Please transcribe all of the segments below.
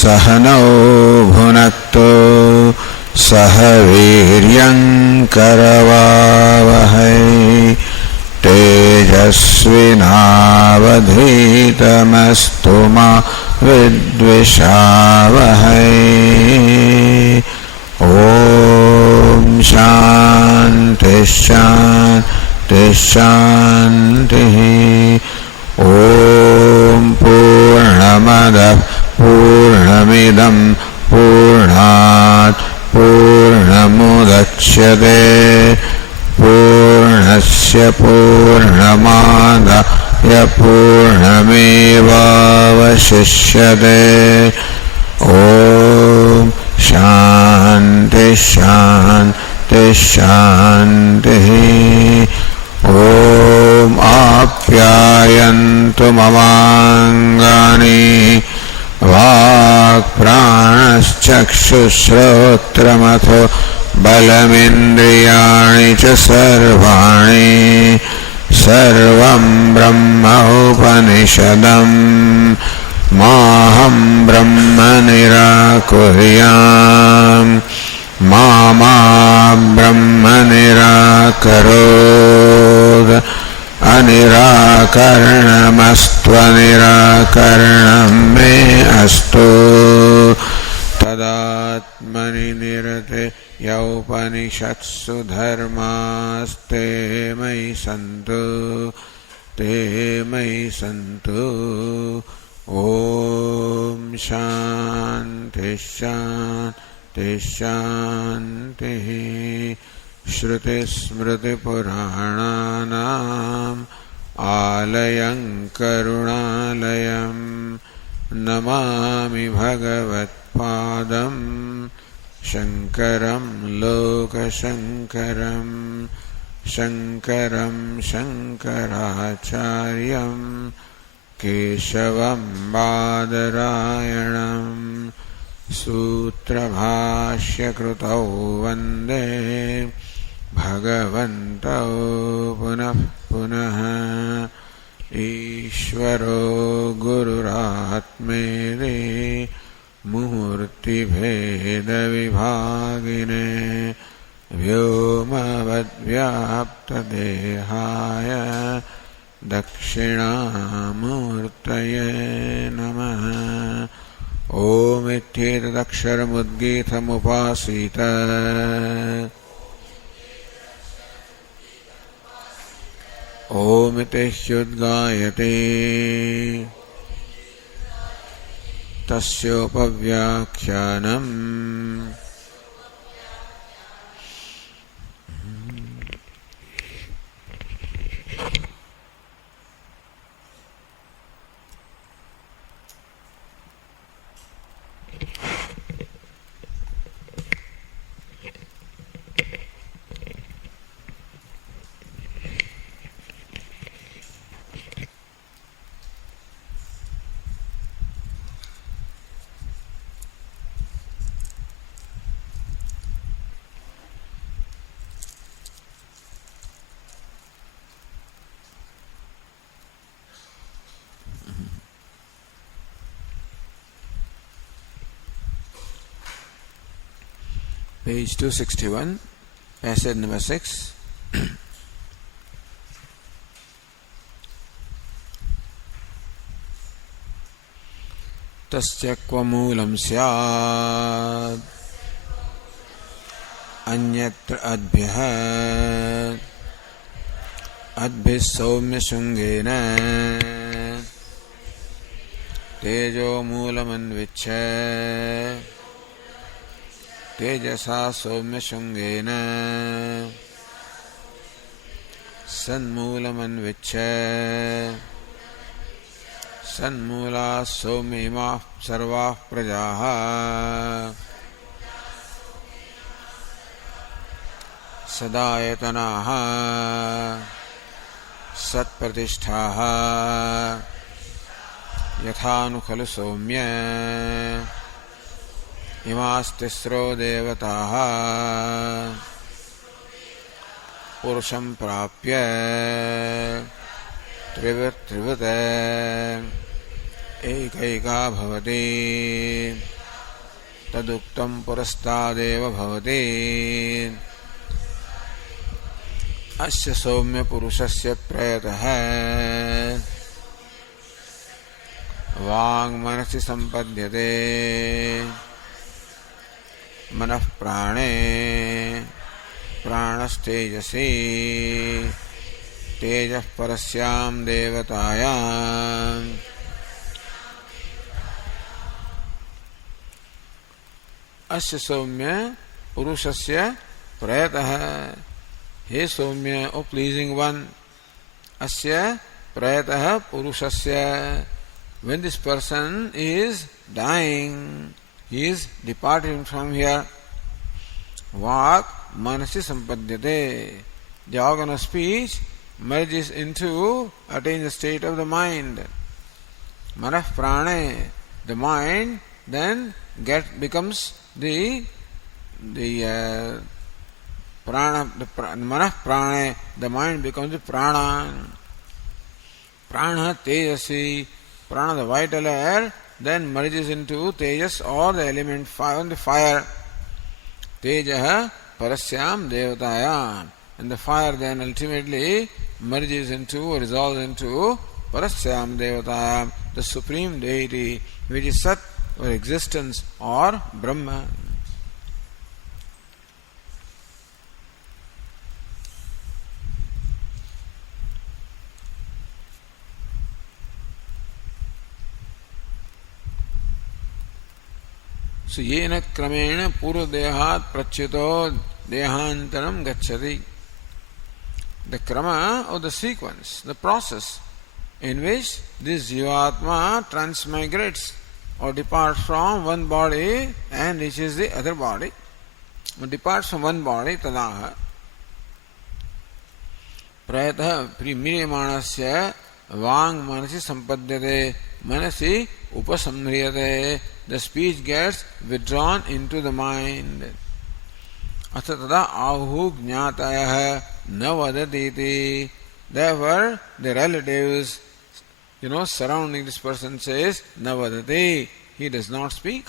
सहनौ भुनक्तु सह वीर्यङ्करवावहै तेजस्विनावधीतमस्तु मा विद्विषावहै। ॐ शान्ति शान्ति शान्तिः। ॐ पूर्णमदः पूर्णमिदं पूर्णात् पूर्णमुदच्यते पूर्णस्य पूर्णमादाय पूर्णमेवावशिष्यते। ॐ शान्ति शान्ति शान्तिः। ॐ आप्यायन्तु ममाङ्गानि वाक्प्राणश्चक्षुश्रोत्रमथो बलमिन्द्रियाणि च सर्वाणि सर्वं ब्रह्म उपनिषदम् माहं ब्रह्म निराकुर्याम् मा ब्रह्म निराकरोत्। अनिराकरणमस्त्वनिराकरणं मे अस्तु। तदात्मनि निरते यौपनिषत्सु धर्मास्ते मयि सन्तु ते मयि सन्तु। ॐ शान्ति शान्ति शान्तिः। श्रुतिस्मृतिपुराणानाम् आलयं करुणालयं नमामि भगवत्पादं शङ्करं लोकशङ्करं शङ्करं शङ्कराचार्यं केशवं बादरायणं सूत्रभाष्यकृतौ वन्दे भगवन्तौ पुनः पुनः। ईश्वरो गुरुरात्मेति मूर्तिभेदविभागिने व्योमवद्व्याप्तदेहाय दक्षिणामूर्तये नमः। ॐ इत्येतदक्षरमुद्गीतमुपासीत ॐ इति ह्युद्गायते तस्योपव्याख्यानम्। Page 261, passage number 6. तस्य क्व मूलं स्यात् अन्यत्र अद्भ्यः अद्भिः सौम्यशृङ्गेन तेजो मूलमन्विच्छ तेजसा सौम्यशृङ्गेन सन्मूलमन्विच्छ सन्मूलाः सौम्येमाः सर्वाः प्रजाः सदायतनाः सत्प्रतिष्ठाः यथानु खलु सौम्य इमास्तिस्रो देवताः पुरुषं प्राप्य त्रिवृत् एकैका भवति तदुक्तं पुरस्तादेव भवति अस्य सौम्य पुरुषस्य प्रयतः वाङ् मनसि सम्पद्यते मनः प्राणे प्राणस्तेजसि तेजः परस्यां देवतायाम् अस्य सौम्य पुरुषस्य प्रयतः हे सौम्य ओ प्लीजिंग वन अस्य प्रयतः पुरुषस्य when this person is dying, he is departing from here. Vak manasi sampadhyate. The organ of speech merges into attain the state of the mind. Manah prane, the mind then becomes the prana. Manah prane, the mind becomes the prana. Prana tejasi. Prana, the vital air, then merges into tejas or the element fire, the fire. Tejaha parasyam devatayam. And the fire then ultimately merges into or resolves into parasyam devatayam, the supreme deity, which is Sat or existence or Brahma. So yena kramena purva dehat prachuto dehantaram gacchati. The krama or the sequence, the process in which this jivatma transmigrates or departs from one body and reaches the other body. Departs from one body, tadaha. Prayatah primiriyamanasya vang manasi sampadhyate manasi upasamhriyate. The speech gets withdrawn into the mind. Atha tada ahu jnatayah na vadaditi. Therefore, the relatives, surrounding this person says, na vadati. He does not speak.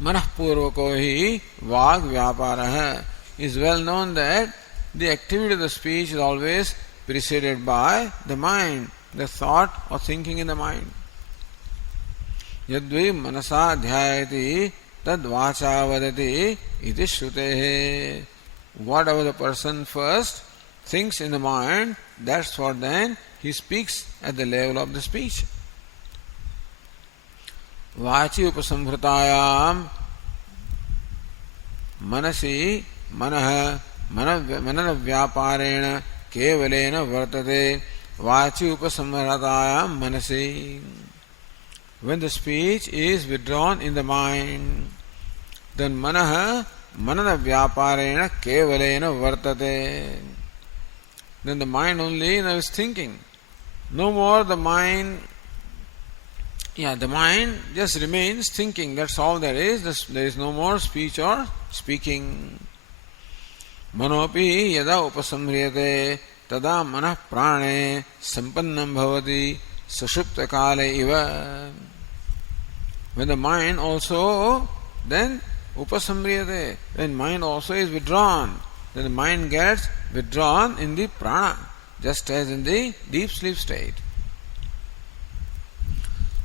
Manah purvako hi vag vyaparaha. It is well known that the activity of the speech is always preceded by the mind, the thought or thinking in the mind. यद्वै मनसा ध्यायति तद वाचा वदति इति श्रुतेः. Whatever the person first thinks in the mind, that's what then he speaks at the level of the speech. वाचि उपसंहृतायाम मनसि मनः मनन व्यापारेण केवलेन वर्तते. वाचि उपसंहृतायाम मनसि. When the speech is withdrawn in the mind, then manana vyaparena kevalena vartate. Then the mind only now is thinking. No more the mind, the mind just remains thinking. That's all there is. There is no more speech or speaking. Manopi yada upasamhriyate tada manah prane sampannam bhavati sushupta kale iva. When the mind also then upasamhriyate, when mind also is withdrawn, then the mind gets withdrawn in the prana, just as in the deep sleep state.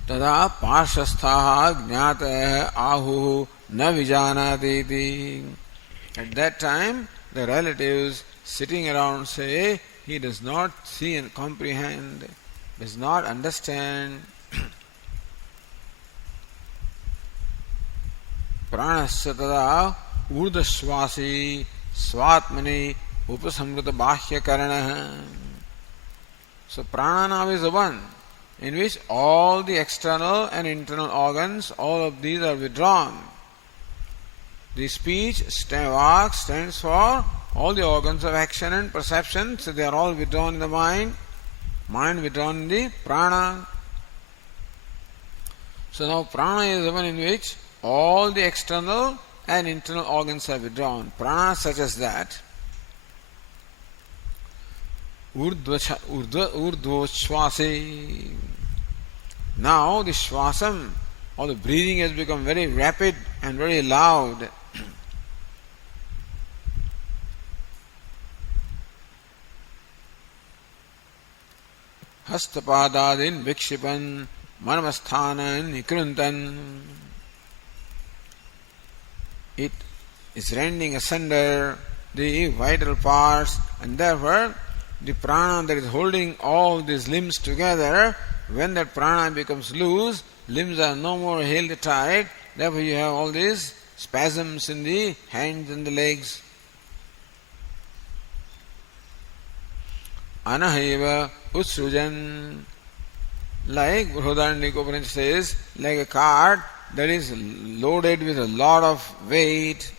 Tada parshasthaha jnatah ahu na vijanati. At that time, the relatives sitting around say, he does not see and comprehend, does not understand. Pranasya tada urdhashvasi svatmani upasamrita bahya karana. So prana now is the one in which all the external and internal organs, all of these are withdrawn. The speech, vak stands for all the organs of action and perception, so they are all withdrawn in the mind withdrawn in the prana. So now prana is the one in which all the external and internal organs are withdrawn. Prana such as that. Urdhvashvasi. Now the Shwasam, or the breathing, has become very rapid and very loud. Hastapadadin vikshipan marmasthanan nikruntan. It is rending asunder the vital parts, and therefore the prana that is holding all these limbs together, when that prana becomes loose, limbs are no more held tight, therefore you have all these spasms in the hands and the legs. Anahaiva utsrujan, like Brihadaranyaka Upanishad says, like a cart that is loaded with a lot of weight,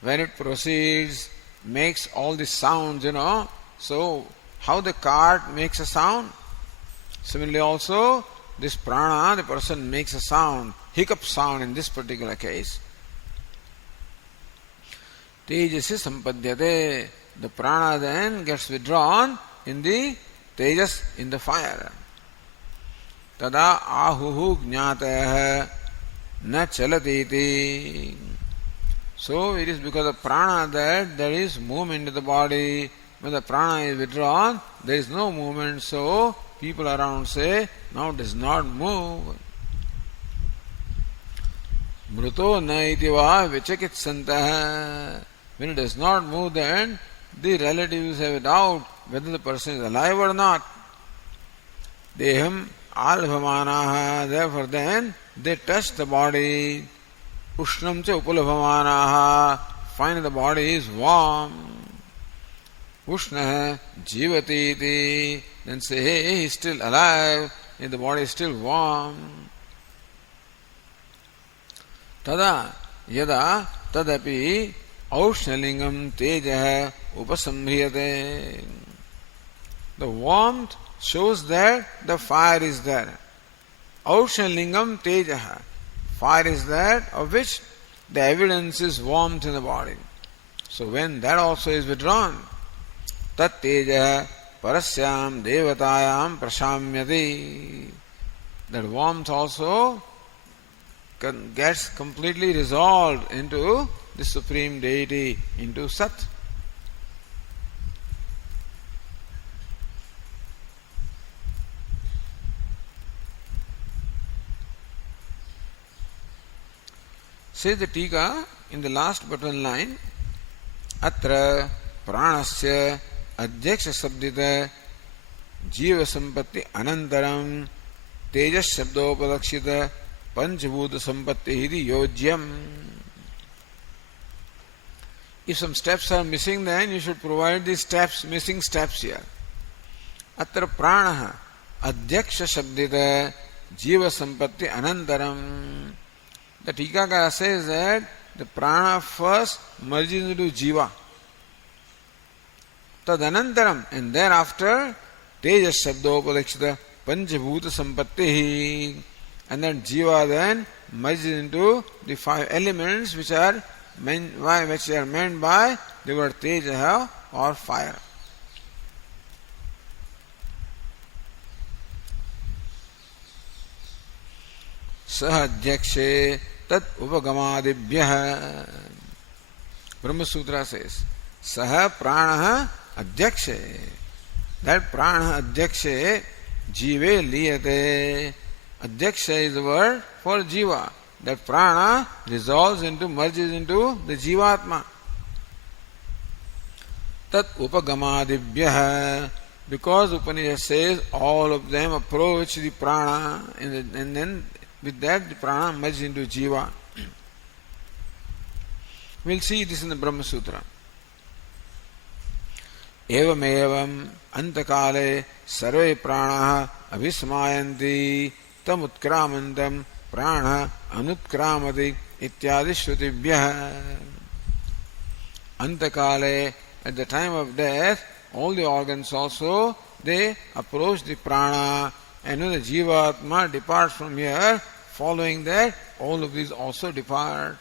when it proceeds, makes all the sounds, So, how the cart makes a sound? Similarly also, this prana, the person makes a sound, hiccup sound in this particular case. Tejasi sampadyate, the prana then gets withdrawn in the tejas, in the fire. Tada ahuhu jnatah na chalatiti. So it is because of prana that there is movement in the body. When the prana is withdrawn, there is no movement, so people around say, now it does not move. Mruto na iti va vichakit santah. When it does not move, then the relatives have a doubt whether the person is alive or not. Deham alabhamanaha. Therefore then they touch the body. Ushnam cha upalabhamanaha. Find the body is warm. Ushna jivati iti. Then say, hey, he is still alive, and the body is still warm. Tada yada tadapi aushnalingam tejah upasamhriyate. The warmth shows that the fire is there. Aushnalingam tejah. Fire is there, of which the evidence is warmth in the body. So when that also is withdrawn, tat tejah parasyam devatayam prashamyati. That warmth also gets completely resolved into the Supreme Deity, into Sat. Says the Tika in the last button line, Atra pranasya adhyaksha sabdita jiva sampatti anantaram tejas shabdopalakshita panchabhuta sampatti hidi yojyam. If some steps are missing, then you should provide the steps, missing steps here. Atra pranaha adhyaksha shabdita jiva sampatti anantaram. The Tikakara says that the prana first merges into jiva. Tadanantaram, and thereafter tejas shabdopalakshita panchabhuta sampatti. And then jiva then merges into the 5 elements which are meant by the word tejaha or fire. Sah adhyakshe tat upagamadibhyah. Brahma Sutra says, Saha pranaha adhyakshe. That prana adhyakshe jive liyate. Adhyaksha is the word for jiva. That prana dissolves into, merges into the jivatma. Tat upagamadibhyah. Because Upanishad says all of them approach the prana, and then with that the prana merges into jiva. We'll see this in the Brahma Sutra. Evam evam antakale sarve pranaha abhismayanti tam utkramantam prana anutkramati ityadi shrutibhyah. Antakale, at the time of death, all the organs also, they approach the prana, and when the jivatma departs from here, following that, all of these also depart.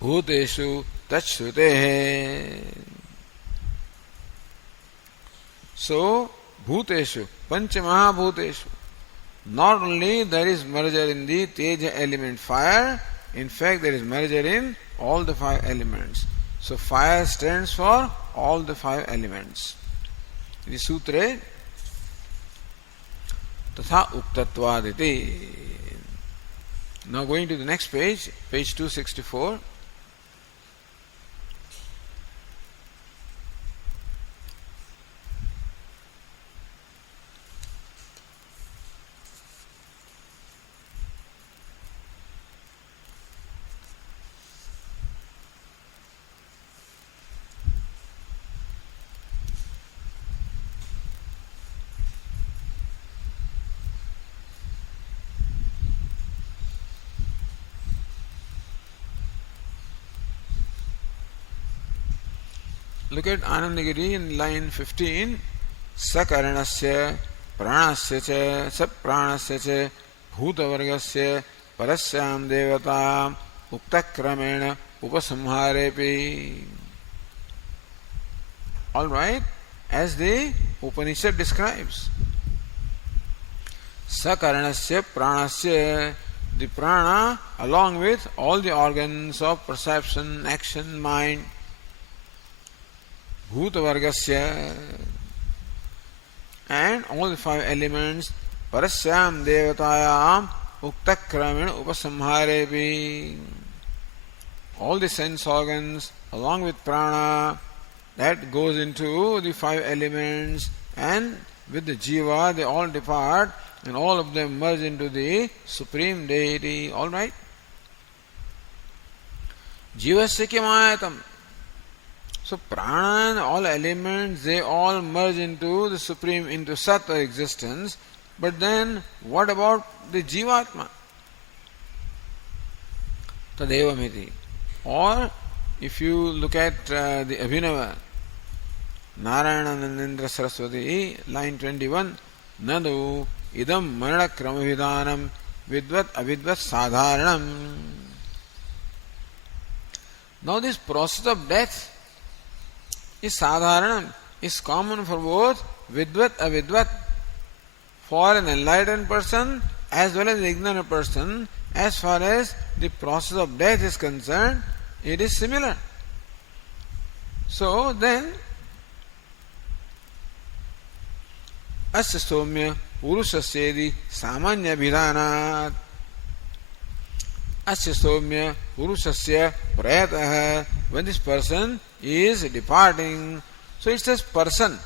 Bhuteshu tachsrutehe. So, bhuteshu, Pancha Mahabhuteshu. Not only there is merger in the Teja element fire, in fact there is merger in all the 5 elements. So fire stands for all the 5 elements. In the sutra, Tatha Uktattvaditi. Now going to the next page, page 264. Look at Anandagiri in line 15. Sakaranasya pranasya cha sapranasya cha bhutavargasya parasyam devata uktakramena upasamharepi. Alright, as the Upanishad describes. Sakaranasya pranasya, the prana along with all the organs of perception, action, mind, Bhutavargasya, and all the 5 elements, Parasyam Devatayam Uktakramena Upasamharepi. All the sense organs along with prana that goes into the 5 elements, and with the jiva they all depart and all of them merge into the Supreme Deity. Alright? Jivasya kimayatam. So prana and all elements, they all merge into the Supreme, into Sat or existence. But then what about the Jivatma? Tadevamiti. Or if you look at the Abhinava, Narayananandendra Saraswati, line 21, Nadu idam marana kramavidhanam vidvat avidvat sadharanam. Now this process of death is sadharanam, is common for both vidvat avidvat, for an enlightened person as well as an ignorant person. As far as the process of death is concerned, it is similar. So then asya somya purusasyedi samanya bhidanat, asya somya purusasya prayatah, when this person is departing. So it says person,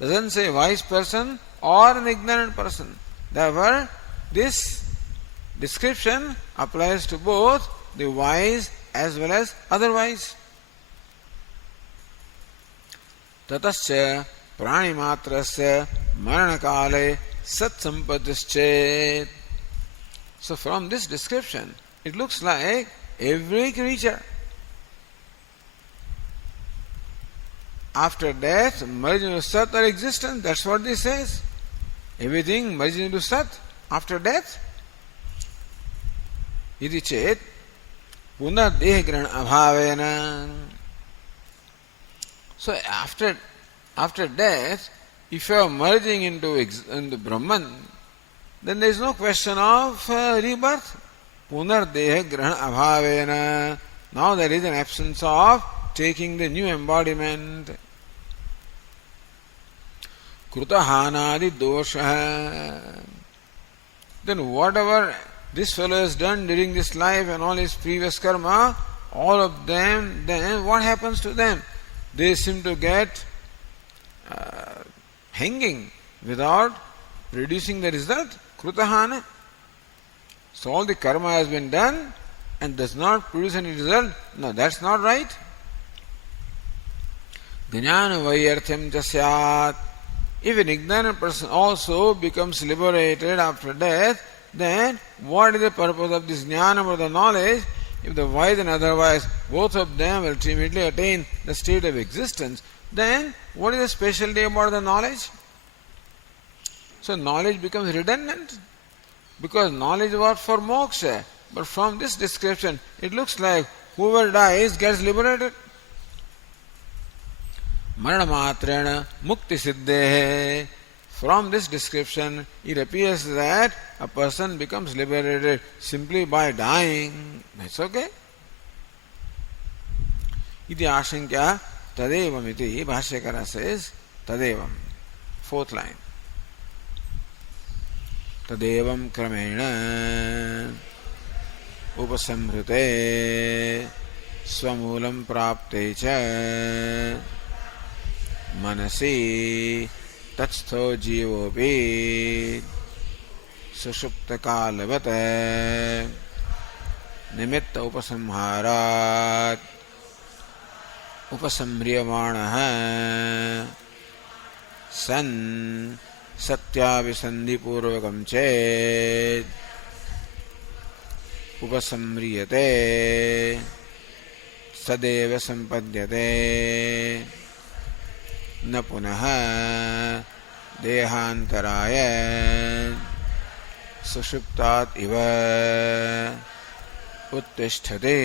doesn't say wise person or an ignorant person. Therefore, this description applies to both the wise as well as otherwise. Tatasya pranimatrasya maranakale satsampatischet. So from this description, it looks like every creature after death merges into Sat or existence. That's what this says. Everything merges into Sat after death. Iti chet punardeha grahana abhavena. So after death, if you are merging into Brahman, then there is no question of rebirth. Punardeha grahana abhavena. Now there is an absence of taking the new embodiment. Krutahanadi dosha. Then whatever this fellow has done during this life and all his previous karma, all of them, then what happens to them? They seem to get hanging without producing the result. Krutahana. So all the karma has been done and does not produce any result. No, that's not right. Jnana vaiyarthyam jasyat. If an ignorant person also becomes liberated after death, then what is the purpose of this jnana or the knowledge? If the wise and otherwise, both of them ultimately attain the state of existence, then what is the specialty about the knowledge? So knowledge becomes redundant, because knowledge was for moksha. But from this description, it looks like whoever dies gets liberated. Marana matrena mukti siddhe. From this description, it appears that a person becomes liberated simply by dying. That's okay. Iti ashankya tadevam iti, Bhashyakara says, tadevam. Fourth line. Tadevam kramena upasamhrute swamulam prapte cha manasi तत्स्थो जीवोपि सुषुप्त कालवत निमित्त उपसंहारात् उपसंह्रियमाणः सन् सत्याभिसन्धिपूर्वकं चेत् उपसंह्रियते सदैव संपद्यते न पुनः देहांतराय सुषुप्तात् इव उत्तिष्ठते.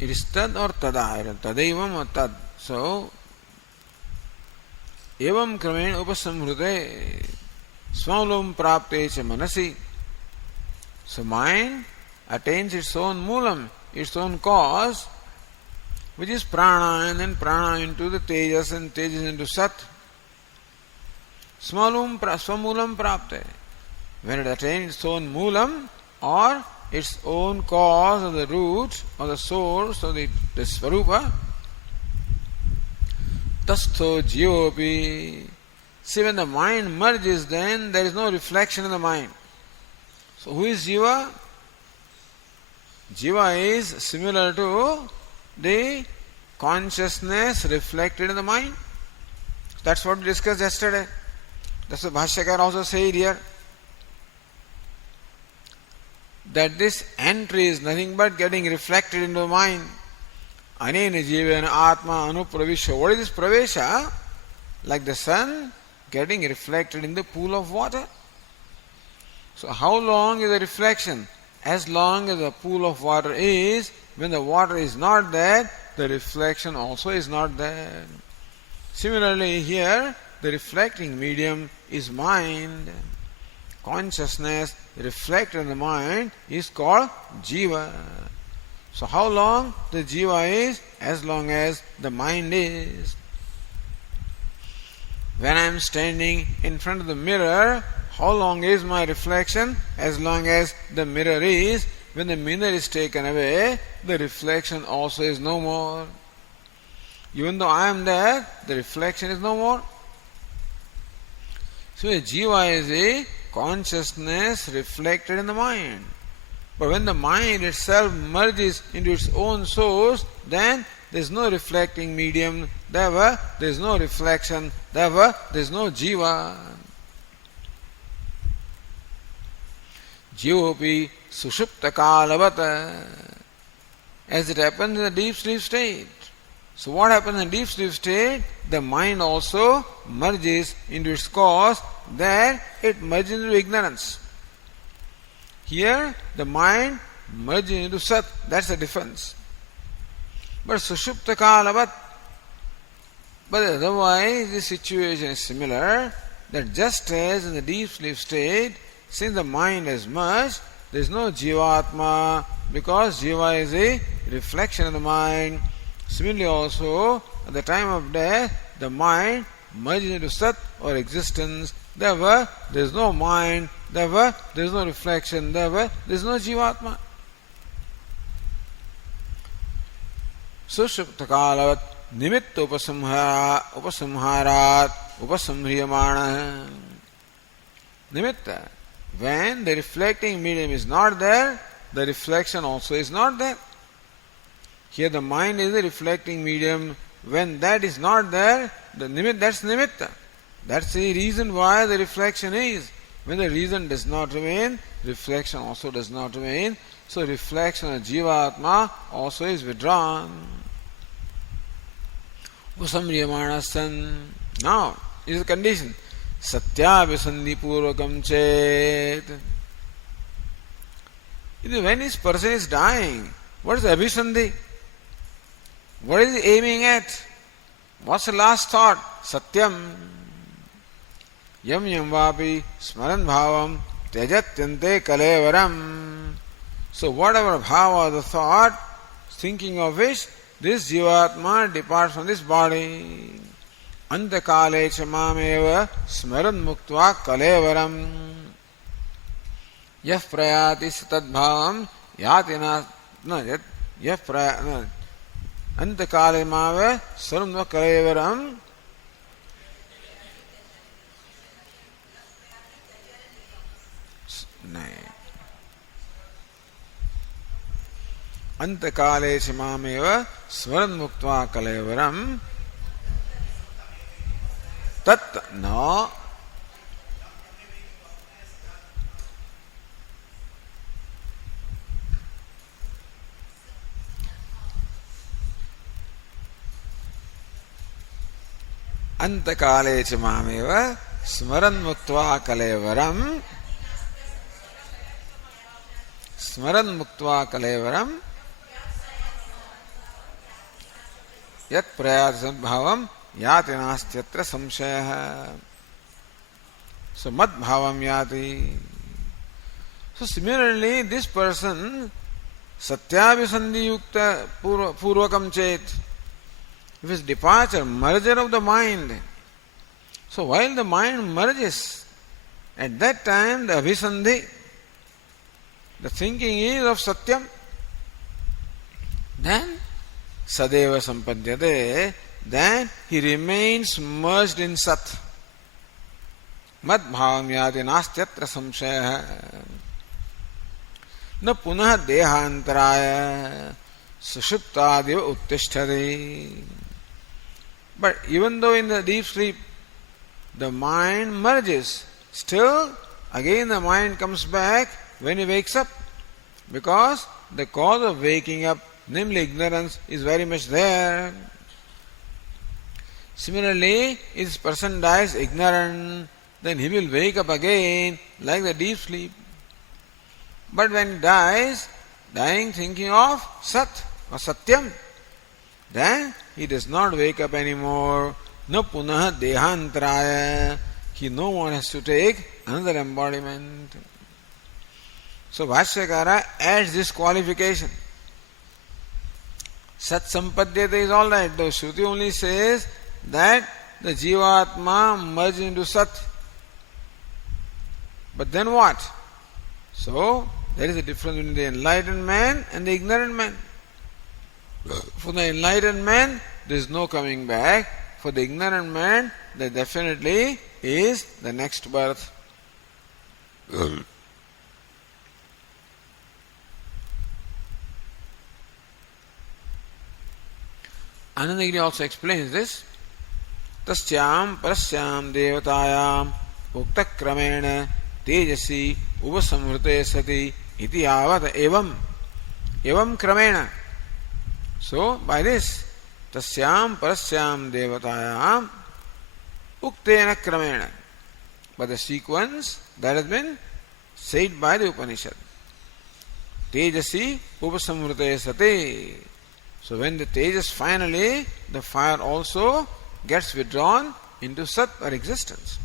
It is tad or tada, tadaivam or tad. So, evam kramen upasamhrute swamulum prapte cha manasi. So mind attains its own moolam, its own cause, which is prana, and then prana into the tejas, and tejas into sat. Swamulam prapte. When it attains its own moolam or its own cause or the root or the source or the swarupa, tastho jivopi. See, when the mind merges, then there is no reflection in the mind. So who is jiva? Jiva is similar to the consciousness reflected in the mind. That's what we discussed yesterday. That's what Bhashyakara also said here. That this entry is nothing but getting reflected into the mind. Anena jivena atma anupravisha. What is this pravesha? Like the sun getting reflected in the pool of water. So how long is the reflection? As long as the pool of water is, when the water is not there, the reflection also is not there. Similarly here, the reflecting medium is mind. Consciousness reflected in the mind is called jiva. So how long the jiva is? As long as the mind is. When I am standing in front of the mirror, how long is my reflection? As long as the mirror is. When the mirror is taken away, the reflection also is no more. Even though I am there, the reflection is no more. So a jiva is a consciousness reflected in the mind. But when the mind itself merges into its own source, then there is no reflecting medium, therefore there is no reflection, therefore there is no jiva. Jivopi sushupta kalavata, as it happens in the deep sleep state. So what happens in deep sleep state? The mind also merges into its cause, then it merges into ignorance. Here the mind merges into sat, that's the difference. But sushupta kalavat, but otherwise the situation is similar, that just as in the deep sleep state, since the mind has merged, there is no jivatma, because jiva is a reflection of the mind. Similarly also, at the time of death, the mind merges into sat or existence, therefore there is no mind, therefore there is no reflection, therefore there is no jivatma. Sushuptakalavat nimitta upasamharat upasamhriyamana. Nimitta. When the reflecting medium is not there, the reflection also is not there. Here the mind is the reflecting medium. When that is not there, that's nimitta. That's the reason why the reflection is. When the reason does not remain, reflection also does not remain. So reflection of jivatma also is withdrawn. Usamriyamanasan. Now, it is a condition. Satya visandhi purvakam chet. When this person is dying, what is abhisandhi? What is he aiming at? What's the last thought? Satyam. Yam yam vapi smaran bhavam tyajatyante kalevaram. So whatever bhava, the thought, thinking of which this jivatma departs from this body. Antakale chamameva smaran muktva kalevaram. Yah prayati satadbhavam yatina yah prayati antakale mave smaran kalevaram. अंतकाले च मामेव स्मरन् मुक्त्वा कलेवरम् तत् न अंतकाले च मामेव स्मरन् मुक्त्वा कलेवरम् स्मरन् मुक्त्वा कलेवरम् यत् प्रयास सद्भावम याति नास्त्यत्र संशयः. So mad bhavam yati. So similarly, this person satyabhisandhi yukta purvakam chet, if his departure, merger of the mind. So while the mind merges, at that time the abhisandhi, the thinking is of satyam, then sadeva sampadyate, then he remains merged in sat. Mad bhavam yati nastyatra samshaya. Na punah dehantaraya sushuptadiva uttishtade. But even though in the deep sleep the mind merges, still again the mind comes back when he wakes up, because the cause of waking up, namely ignorance, is very much there. Similarly, if this person dies ignorant, then he will wake up again like the deep sleep. But when he dies, dying thinking of Sat or Satyam, then he does not wake up anymore. No punah dehantaraya. He no more has to take another embodiment. So Bhashyakara adds this qualification. Sat sampadyate is all right, though Shruti only says that the Jivatma merges into Sat. But then what? So, there is a difference between the enlightened man and the ignorant man. For the enlightened man, there is no coming back. For the ignorant man, there definitely is the next birth. Anandagiri also explains this. Tasyam parasyam devatayam ukta kramena tejasi upasamvrute sati iti yavat evam kramena. So by this, tasyam parasyam devatayam uktena kramena, by the sequence that has been said by the Upanishad. Tejasi upasamvrute sati. So when the tejas finally, the fire also gets withdrawn into Sat or existence.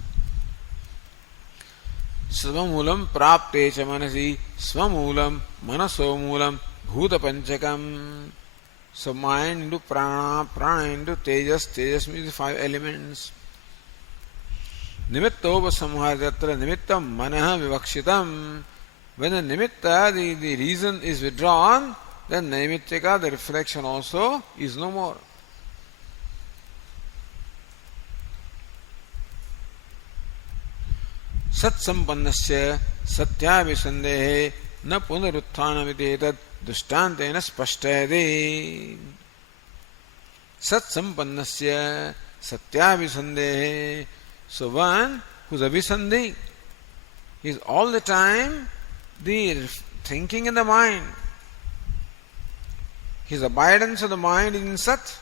Svamulam prapte cha manasi svamulam manaso mulam bhuta panchakam. So mind into prana, prana into tejas, tejas means the 5 elements. Nimittova samhajatra nimittam manaha vivakshitam. When the nimitta, the reason is withdrawn, then naimittika, the reflection also is no more. Sat sampannasya satyabhisandehe na punarutthanamiti etat dushtantena spashtayate. Sat sampannasya satyabhisandehe. So one who is abhisandhi, he is all the time the thinking in the mind. His abidance of the mind is in Sat.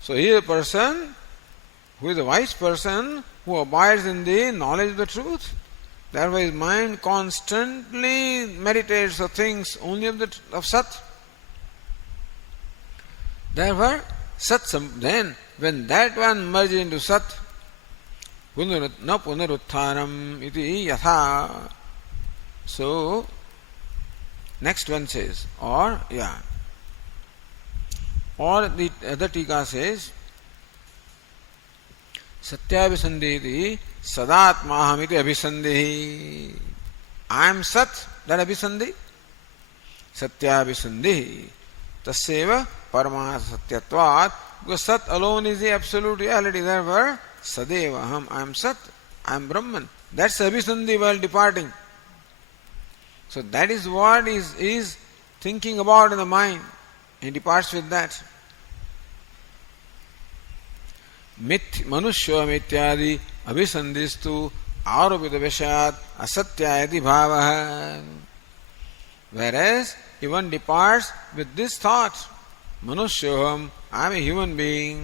So he is a person who is a wise person who abides in the knowledge of the truth. Therefore his mind constantly meditates or thinks only of Sat. Therefore, then when that one merges into Sat, na punarutthanam iti yatha. So, next one says, or the other tika says, Satyabhisandhi iti sadatmaham iti abhisandhi. I am Sat, that abhisandhi. Satyabhisandhi tasyeva paramasa satyatvat. Because Sat alone is the absolute reality. Therefore, Sadevaham, I am Sat, I am Brahman. That's abhisandhi while departing. So that is what is thinking about in the mind. He departs with that. Manushya mityadi abhisandhistu aropita vishat asatyayati bhavaha. Whereas if one departs with this thought, Manushyaham, I am a human being.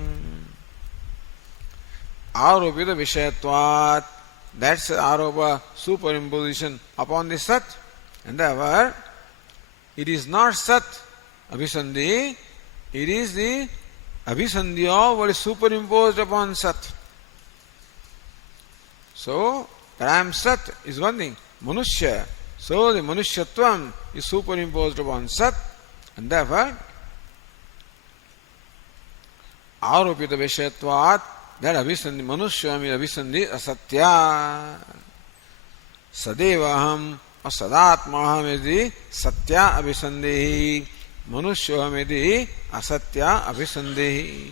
Aropita vishayatvat, that's aropa, superimposition upon the Sat. And therefore, it is not Sat abhisandhi, it is the abhisandhi of what is superimposed upon Sat. So, that I am Sat is one thing. Manushya. So, the Manushyatvam is superimposed upon Sat. And therefore, Aropita Vishayatvat, that abhisandhi, Manushya is abhisandhi asatya. Sadevaham or Sadatmaham is the Satya abhisandhi. Manushyaham is the asatya abhisandhi.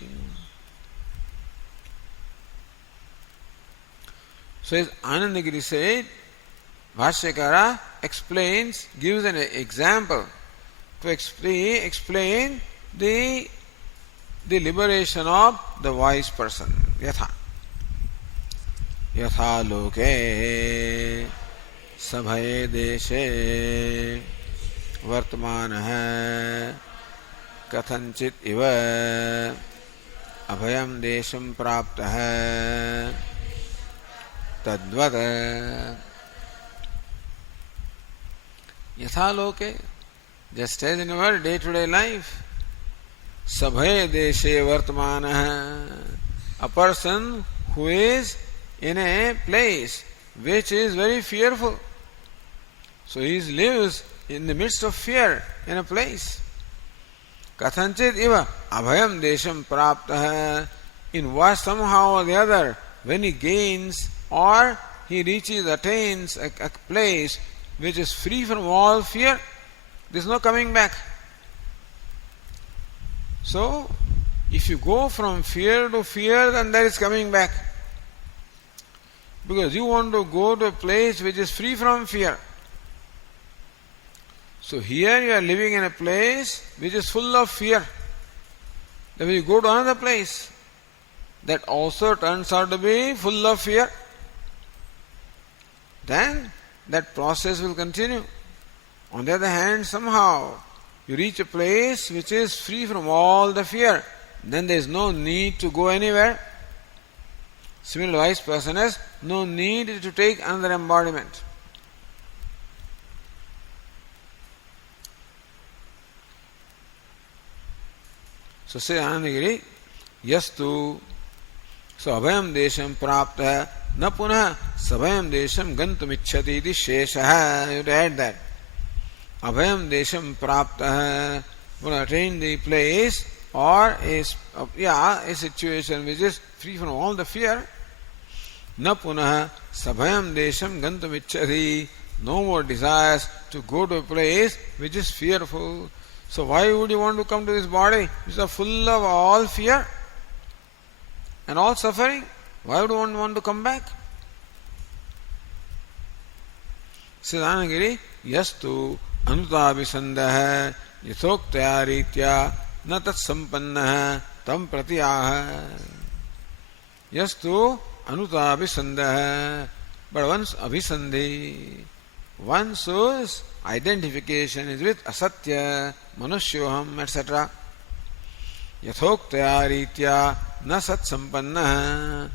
So as Anandagiri said, Bhashyakara explains, gives an example to explain the liberation of the wise person. Yatha loke sabhaye deshe vartamanah kathanchit iva abhayam desham praptah tadvat yatha loke, just as in our day-to-day life, sabhaye deshe vartamanah, a person who is in a place which is very fearful. So he lives in the midst of fear in a place. Kathanchit iva abhayam desham praptah, in what somehow or the other, when he gains or he attains a place which is free from all fear, there is no coming back. So, if you go from fear to fear, then there is coming back. Because you want to go to a place which is free from fear. So here you are living in a place which is full of fear. Then when you go to another place, that also turns out to be full of fear, then that process will continue. On the other hand, somehow you reach a place which is free from all the fear, then there is no need to go anywhere. Similarly, wise person has no need to take another embodiment. So say Anandagiri, yastu, so abhayam desham prapta na punah sabhayam desham gantumichhati iti sheshaha. You have to add that. Abhayam desham prapta, when attain the place or a situation which is free from all the fear, na punah sabhayam desham gantumichhati, no more desires to go to a place which is fearful. So why would you want to come to this body which is full of all fear and all suffering? Why would you want to come back? Says Anandagiri, yastu anutabhisandah yathoktaya ritya na tat sampannah tam pratyaha. Yastu anutabhisandah, but once abhisandhi, once whose identification is with asatya, manusyoham, etc. Yathoktaya ritya na sat sampannah.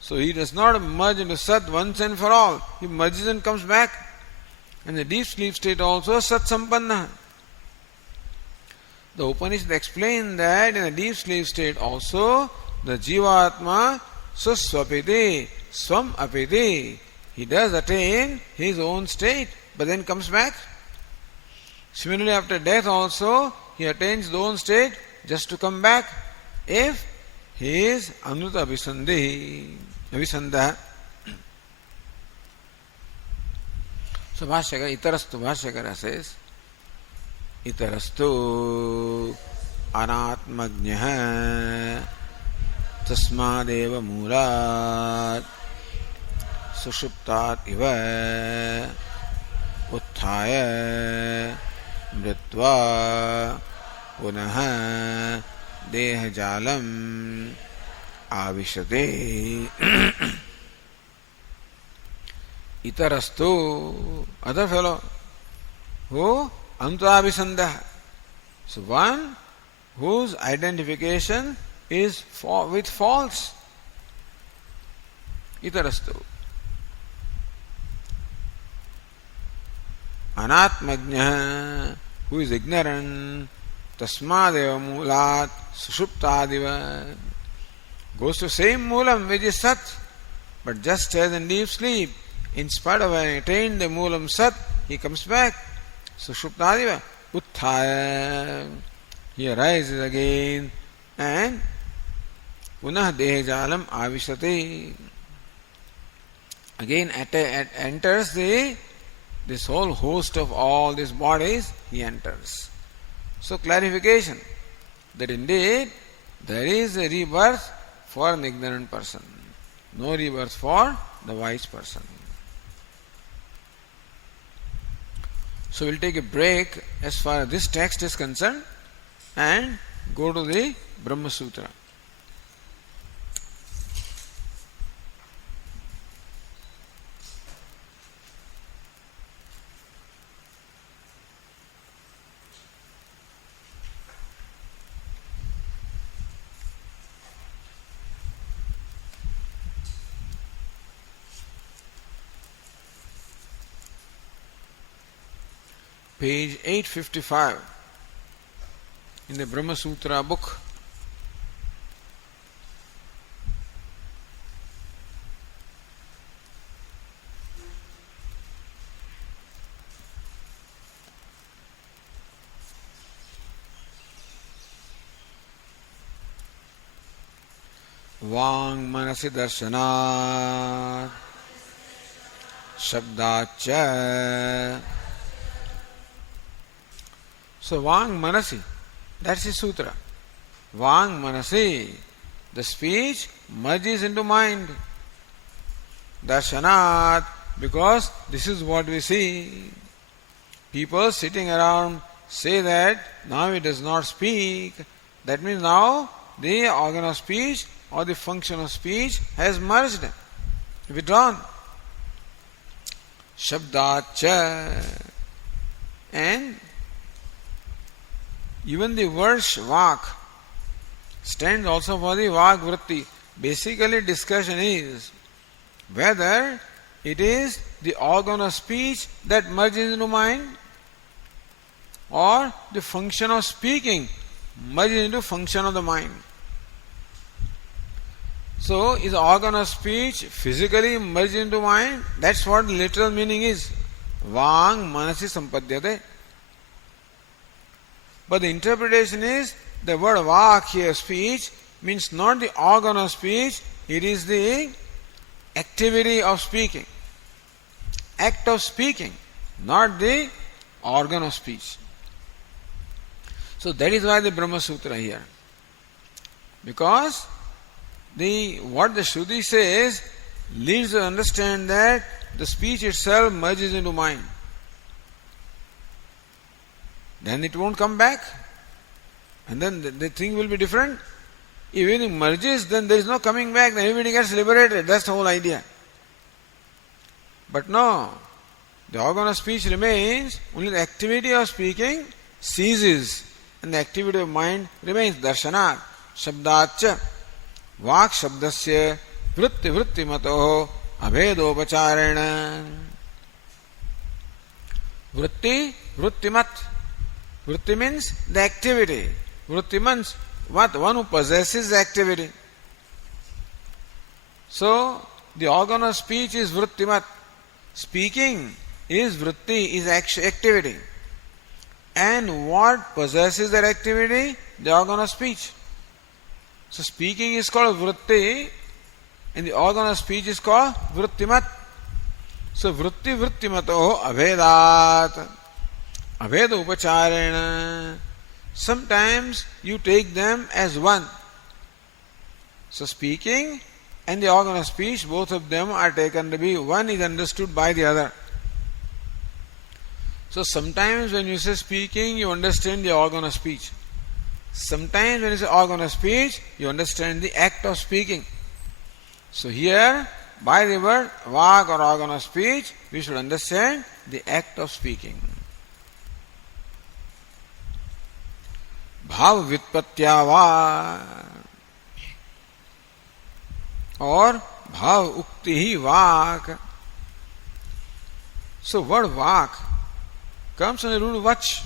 So he does not merge into sat once and for all. He merges and comes back. And the deep sleep state also sat sampannah. The Upanishad explain that in a deep sleep state also, the Jivatma suswapiti, swam apiti. He does attain his own state, but then comes back. Similarly, after death also, he attains his own state just to come back if he is Amrita Avisandha. So Bhashyakara, Itarastu Bhashyakara says, Itarastu Anatmagnyah Tasmadeva Mulat Sushuptat Iva Utthaya Mritva Punaha Dehajalam Avishate. Itarastu, other fellow, who Antavisandha. So one whose identification is with false. Itarastu. Anatmagnya, who is ignorant, Tasmadeva Mulat, Sushuptadiva, goes to same Moolam which is Sat, but just as in deep sleep, in spite of having attained the Moolam Sat, he comes back. Sushuptadiva, Utthaya, he arises again and Punah Dehajalam Avishate, again enters this whole host of all these bodies, he enters. So clarification that indeed there is a rebirth for an ignorant person, no rebirth for the wise person. So we'll take a break as far as this text is concerned and go to the Brahma Sutra. Page 855 in the Brahma Sutra book. Vang manasi darshanat shabdacha. So Vang Manasi, that's the sutra. Vang Manasi, the speech merges into mind. Darshanat, because this is what we see. People sitting around say that now it does not speak. That means now the organ of speech or the function of speech has merged, withdrawn. Shabdacha. And even the word Vak stands also for the Vak Vritti. Basically discussion is whether it is the organ of speech that merges into mind or the function of speaking merges into function of the mind. So is the organ of speech physically merged into mind? That's what the literal meaning is. Vang manasi sampadyate. But the interpretation is the word vak here, speech, means not the organ of speech, it is the activity of speaking. Act of speaking, not the organ of speech. So that is why the Brahma Sutra here. Because what the Shruti says leads to understand that the speech itself merges into mind. Then it won't come back. And then the thing will be different. If anything merges, then there is no coming back, then everybody gets liberated. That's the whole idea. But no, the organ of speech remains, only the activity of speaking ceases, and the activity of mind remains. Darshanat, Shabdacha, Vak Shabdasya, Vritti Vritti Matoho, Abhedopacharena. Vritti, Vrittimat. Vritti means the activity. Vritti means what? One who possesses the activity. So, the organ of speech is vrittimat. Speaking is vritti, is activity. And what possesses that activity? The organ of speech. So, speaking is called vritti, and the organ of speech is called vrittimat. So, vritti vrittimato abhedat. Abheda upacharena. Sometimes you take them as one. So, speaking and the organ of speech, both of them are taken to be one is understood by the other. So sometimes when you say speaking, you understand the organ of speech. Sometimes when you say organ of speech, you understand the act of speaking. So here, by the word vak or organ of speech, we should understand the act of speaking. Bhav vitpatya va or bhav ukti hi vak. So word vak comes from the root vach.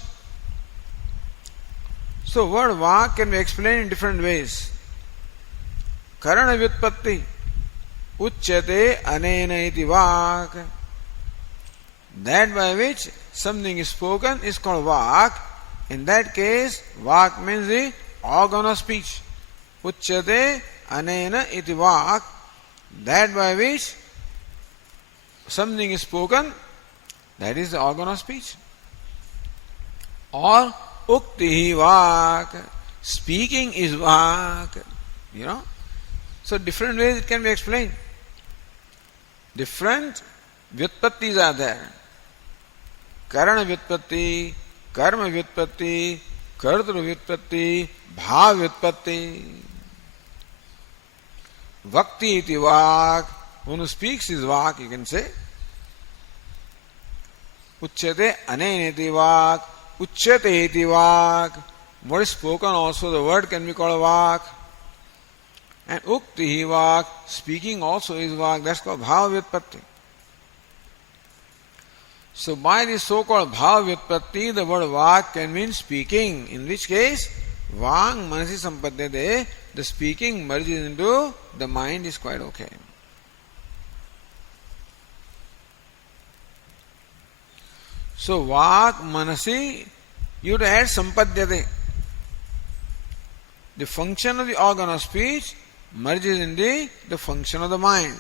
So word vak can be explained in different ways. Karana vyutpatti uchyate anena iti vak. That by which something is spoken is called vak. In that case, vak means the organ of speech. Uchyate anena iti vak. That by which something is spoken, that is the organ of speech. Or ukti vak, speaking is vak. So different ways it can be explained. Different vyutpattis are there. Karana vyutpatti, karma vyutpatti, kartru vyutpatti, bhav vyutpatti. Vakti iti vak, one who speaks is vak, you can say. Uchyate anena iti vak, uchyate iti vak. What is spoken also, the word can be called vak. And ukti vak, speaking also is vak, that's called bhava vyutpatti. So by this so-called bhava vyutpatti, the word vak can mean speaking, in which case vang manasi sampadyate, the speaking merges into the mind is quite okay. So vak manasi, you have to add sampadyate. The function of the organ of speech merges in the function of the mind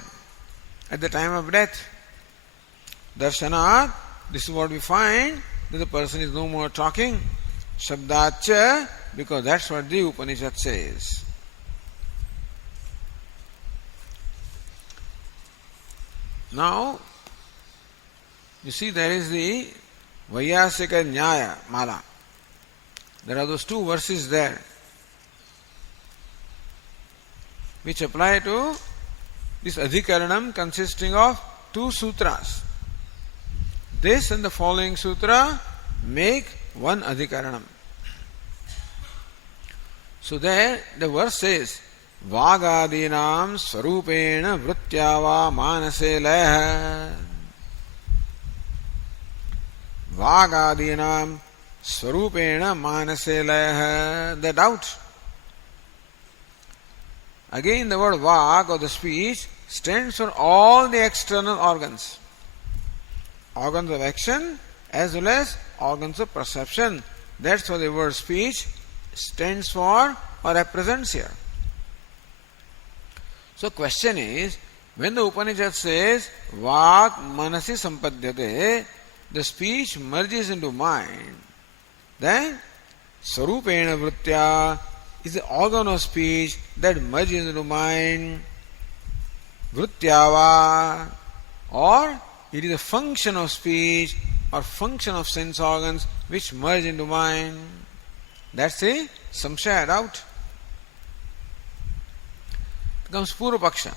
at the time of death. Darshanat, this is what we find, that the person is no more talking. Shabdacha, because that's what the Upanishad says. Now, you see there is the Vaiyasika Nyaya Mala. There are those two verses there which apply to this Adhikaranam consisting of two sutras. This and the following sutra make one Adhikaranam. So there the verse says, Vagadinam Swarupena Vrityava Manase Laya. Vagadinam Swarupena Manase Laya. The doubt. Again the word Vag or the speech stands for all the external organs. Organs of action as well as organs of perception. That's what the word speech stands for or represents here. So question is, when the Upanishad says Vak manasi sampadyate, the speech merges into mind, then Sarupena Vritya is the organ of speech that merges into mind. Vrityava, or it is a function of speech or function of sense organs which merge into mind. That's a samshaya, doubt. Comes Purva Paksha.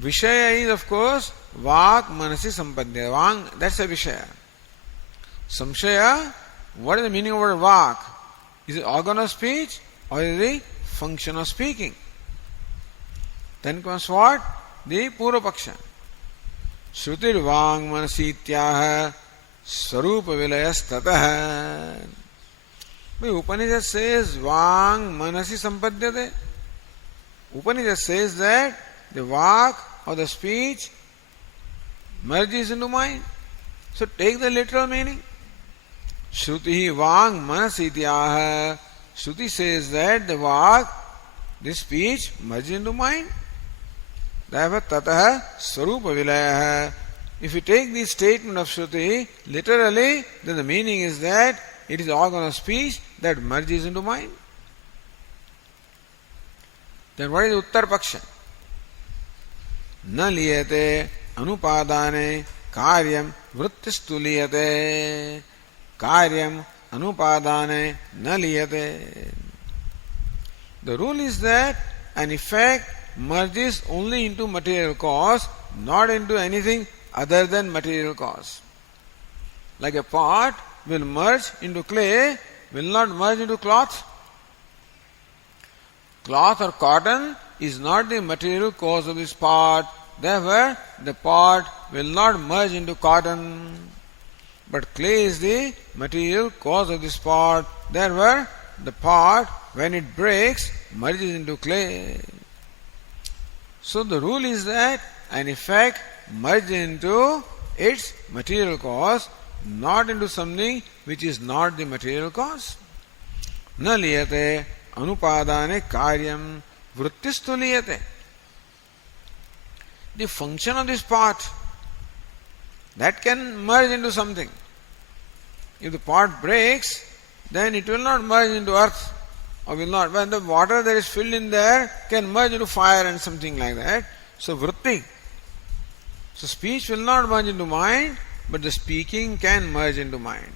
Vishaya is of course Vak Manasi Sampadya. Vang, that's a Vishaya. Samshaya, what is the meaning of the word Vak? Is it organ of speech or is it function of speaking? Then comes what? The Purva Paksha. Shrutir Vang Manasi Tyaha Swarupa Vilayas Tataha. But Upanishad says Vang Manasi Sampadhyate. Upanishad says that the Vak or the speech merges into mind. So take the literal meaning. Shruti Vang Manasi Ityaha. Shruti says that the Vak, this speech, merges into mind. Therefore, Tataha Swarupa Vilayaha. If you take the statement of Shruti literally, then the meaning is that it is the organ of speech that merges into mind. Then what is Uttar Paksha? Na liyate anupadane karyam vrittistu liyate karyam anupadane na liyate. The rule is that an effect merges only into material cause, not into anything other than material cause. Like a pot will merge into clay, will not merge into cloth. Cloth or cotton is not the material cause of this pot. Therefore, the pot will not merge into cotton. But clay is the material cause of this pot. Therefore, the pot, when it breaks, merges into clay. So the rule is that an effect merges into its material cause, not into something which is not the material cause. Na liyate anupadane karyam vrittistu liyate. The function of this pot, that can merge into something. If the pot breaks, then it will not merge into earth, or will not. When the water that is filled in there can merge into fire and something like that. So vritti. So speech will not merge into mind, but the speaking can merge into mind.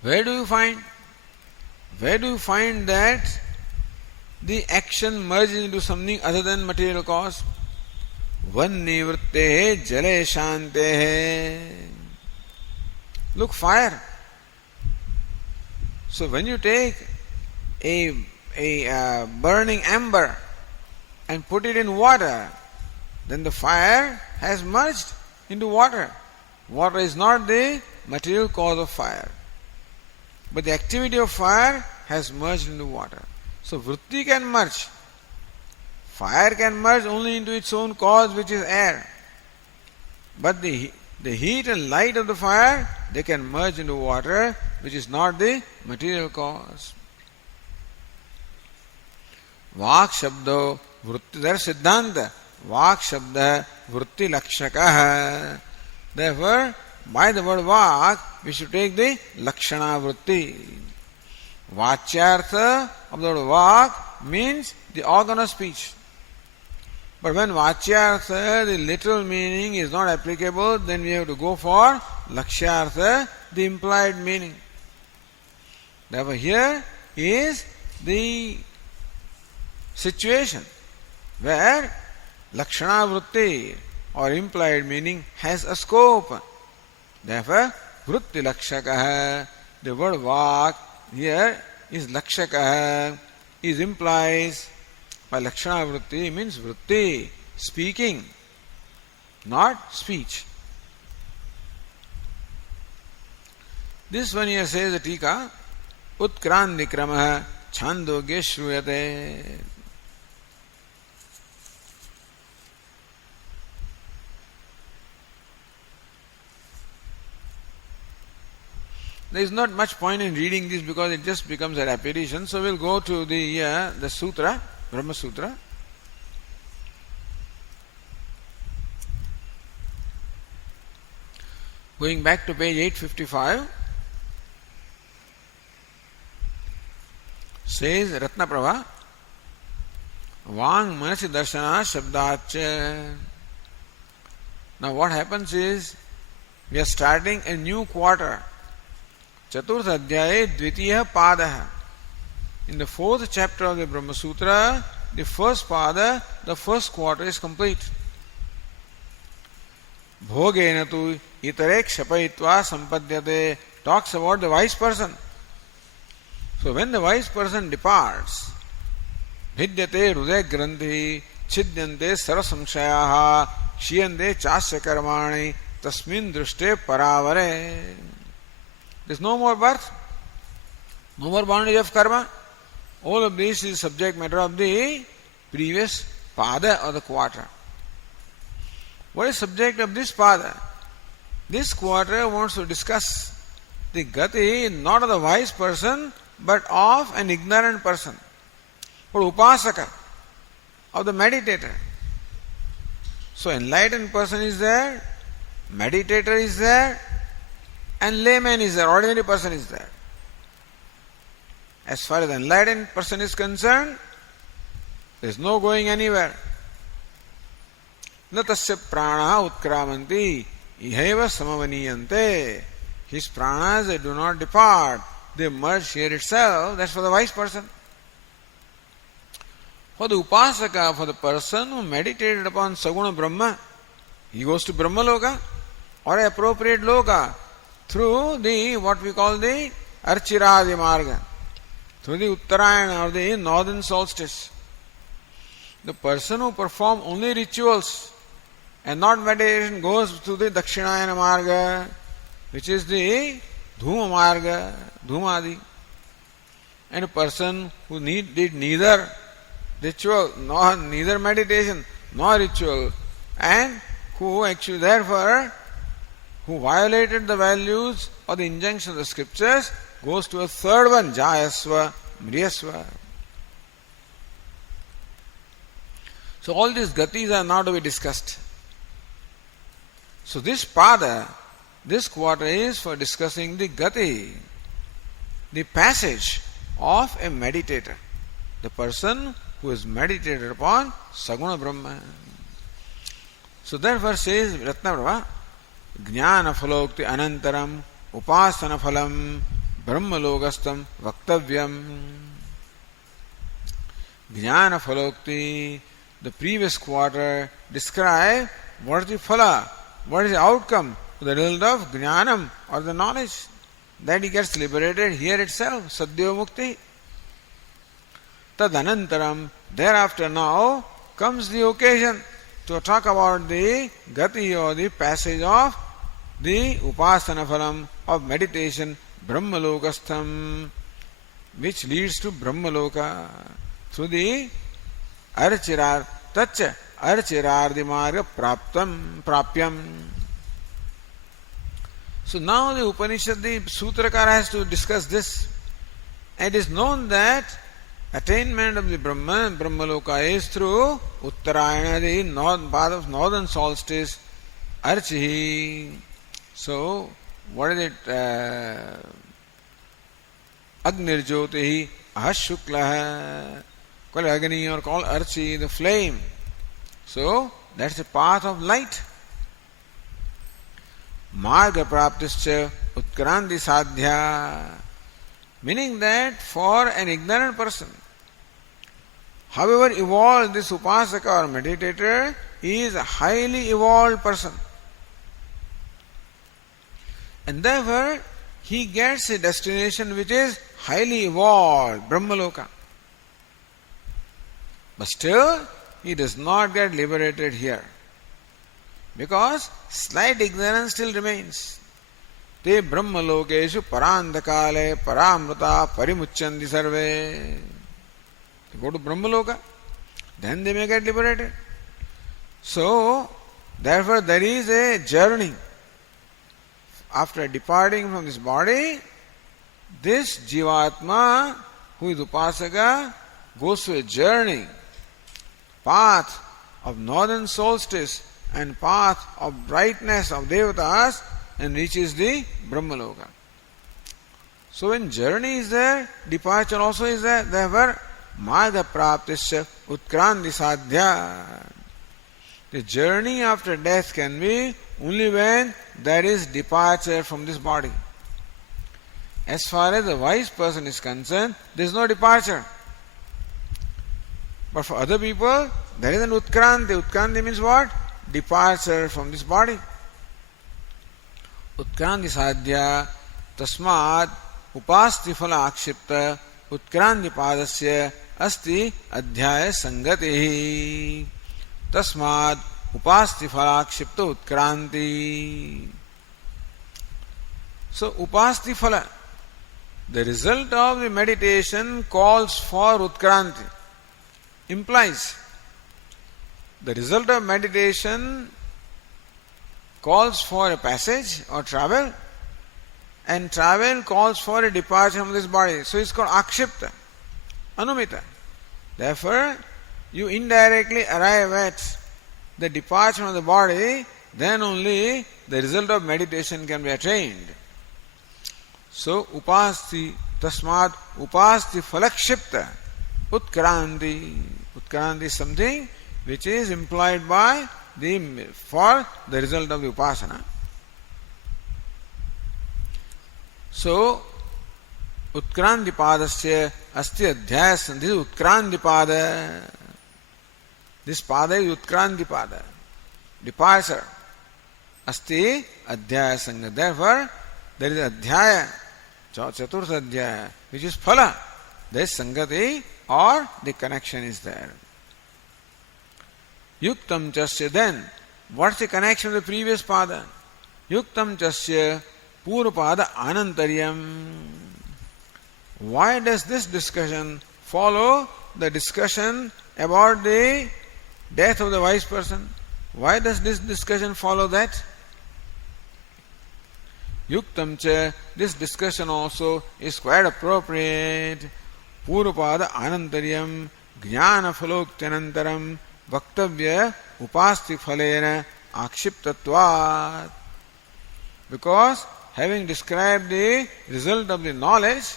Where do you find that the action merges into something other than material cause? Vannivritte jale shantehe. Look, fire. So when you take a burning ember and put it in water, then the fire has merged into water. Water is not the material cause of fire, but the activity of fire has merged into water. So vritti can merge. Fire can merge only into its own cause, which is air. But the heat and light of the fire, they can merge into water, which is not the material cause. Vak shabdo vritti, there is siddhanta. Vak shabda vritti lakshakaha. Therefore, by the word vak, we should take the lakshana vritti. Vachyartha of the word vak means the organ of speech. But when vachyartha, the literal meaning, is not applicable, then we have to go for lakshyartha, the implied meaning. Therefore, here is the situation where lakshana vritti or implied meaning has a scope. Therefore, vritti lakshakaha, the word vak here is lakshakaha, is implies by lakshana vritti means vritti, speaking, not speech. This one here says the tika, utkrandi kramaha chandogye shruyate. There is not much point in reading this because it just becomes a repetition. So we'll go to the sutra, Brahma Sutra. Going back to page 855, says Ratna Prabha, Vang Manasi Darshana Shabdacha. Now what happens is, we are starting a new quarter. Chaturtha Adhyaya Dvitiya Padaha. In the fourth chapter of the Brahma Sutra, the first pada, the first quarter is complete. Bhogena tu itare kshapayitva sampadyate talks about the wise person. So when the wise person departs, bhidyate hruday granthi chidyante sarasamshayaha kshiyante chasya karmani tasmin drushte paravare. There is no more birth, no more bondage of karma. All of this is subject matter of the previous pada or the quarter. What is subject of this pada? This quarter wants to discuss the gati not of the wise person but of an ignorant person, or upasaka, of the meditator. So enlightened person is there, meditator is there, and layman is there, ordinary person is there. As far as the enlightened person is concerned, there is no going anywhere. Na tasya prana utkramanti iheva samavaniyante. His pranas, they do not depart. They merge here itself. That's for the wise person. For the upasaka, for the person who meditated upon Saguna Brahma, he goes to Brahma Loka or appropriate Loka through the, what we call the Archiradi Marga, through the Uttarayana or the northern solstice. The person who perform only rituals and not meditation goes to the Dakshinayana Marga, which is the Dhuma Marga, Dhumadi. And a person who did neither ritual, nor neither meditation, nor ritual, and who actually therefore, who violated the values or the injunction of the scriptures, goes to a third one, Jayasva, Mriyasva. So all these gatis are now to be discussed. So this pada, this quarter is for discussing the gati, the passage of a meditator, the person who is meditated upon Saguna Brahma. So therefore says Ratnaprabha, Jnana Phalokti Anantaram Upasana Phalam Brahma Logastam Vaktavyam. Jnana Phalokti, the previous quarter, describe what is the phala, what is the outcome, the result of Jnanam or the knowledge, that he gets liberated here itself, Sadhya Mukti. Tadanantaram, thereafter now comes the occasion to talk about the gati or the passage of the upasana phalam of meditation, Brahmalokastham, which leads to Brahmaloka through the Archirar, Tacha Archirardimarga Prapyam. So now the Upanishad, the Sutrakara has to discuss this. And it is known that attainment of the Brahmaloka is through Uttarayana, the path of northern solstice, Archi. So, what is it? Agnirjyotihi Ahashuklaha, called Agni or called Archi, the flame. So, that's the path of light. Marga Praptischa Utkranti Sadhya, meaning that for an ignorant person, however evolved this upasaka or meditator is a highly evolved person. And therefore, he gets a destination which is highly evolved, Brahmaloka. But still, he does not get liberated here, because slight ignorance still remains. Te Brahmalokeshu parandakale paramrita parimucchandi sarve. They go to Brahmaloka, then they may get liberated. So, therefore there is a journey. After departing from this body, this Jivatma, who is Upasaka, goes to a journey, path of northern solstice and path of brightness of Devatas, and reaches the Brahmaloka. So when journey is there, departure also is there. Therefore, Madha Praptisya Utkranti Sadhya. The journey after death can be only when there is departure from this body. As far as the wise person is concerned, there is no departure. But for other people, there is an Utkranti. Utkranti means what? Departure from this body. Utkranti Sadhya Tasmad Upasti Phala Akshipta Utkranti Padasya Asti Adhyaya Sangatihi. Tasmad Upasti Phala Akshipta Utkranti. So, upasti phala. The result of the meditation calls for utkranti. Implies the result of meditation calls for a passage or travel, and travel calls for a departure from this body. So it's called akshipta, anumita. Therefore, you indirectly arrive at the departure from the body, then only the result of meditation can be attained. So, upasti, tasmat, upasti phalakshipta, utkranti. Utkranti is something which is implied by for the result of the upasana. So, Utkranti padasya asti adhyaya. This is Utkranti pada. This pada is Utkranti pada. Departure. Asti adhyaya sangha. Therefore, there is adhyaya, chaturtha adhyaya, which is phala. There is sangati or the connection is there. Yuktam chasya, then, what's the connection with the previous pada? Yuktam chasya purvapada anantaryam. Why does this discussion follow the discussion about the death of the wise person? Why does this discussion follow that? Yuktam cha, this discussion also is quite appropriate. Purvapada anantaryam jnana phalokyanantaram vaktavya upasti phalena akshiptatvat. Because having described the result of the knowledge,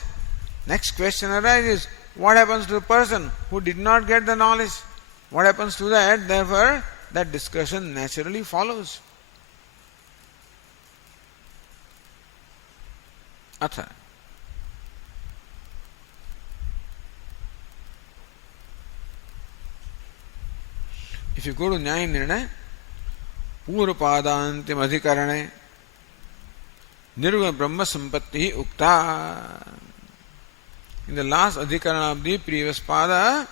next question arises, what happens to the person who did not get the knowledge? What happens to that? Therefore, that discussion naturally follows. Atha. If you go to Nyaya Nirnaya, Purvapadantim Adhikarane, Nirguna Brahma Sampatti Ukta. In the last Adhikarana of the previous pada,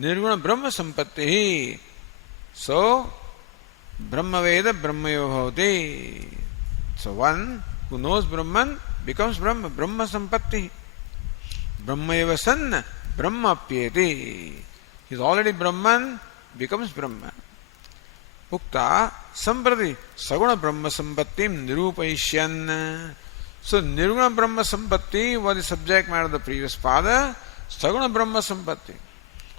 Nirguna Brahma Sampatti. So, Brahma Veda Brahmayo Bhavati. So, one who knows Brahman becomes Brahma, Brahma Sampatti. Brahmayava San Brahma Pyeti. He is already Brahman, becomes Brahma. Ukta Samprati Saguna Brahma Sampattim Nirupayishyan. So Nirguna Brahma Sampatti was the subject matter of the previous pada, Saguna Brahma Sampatti.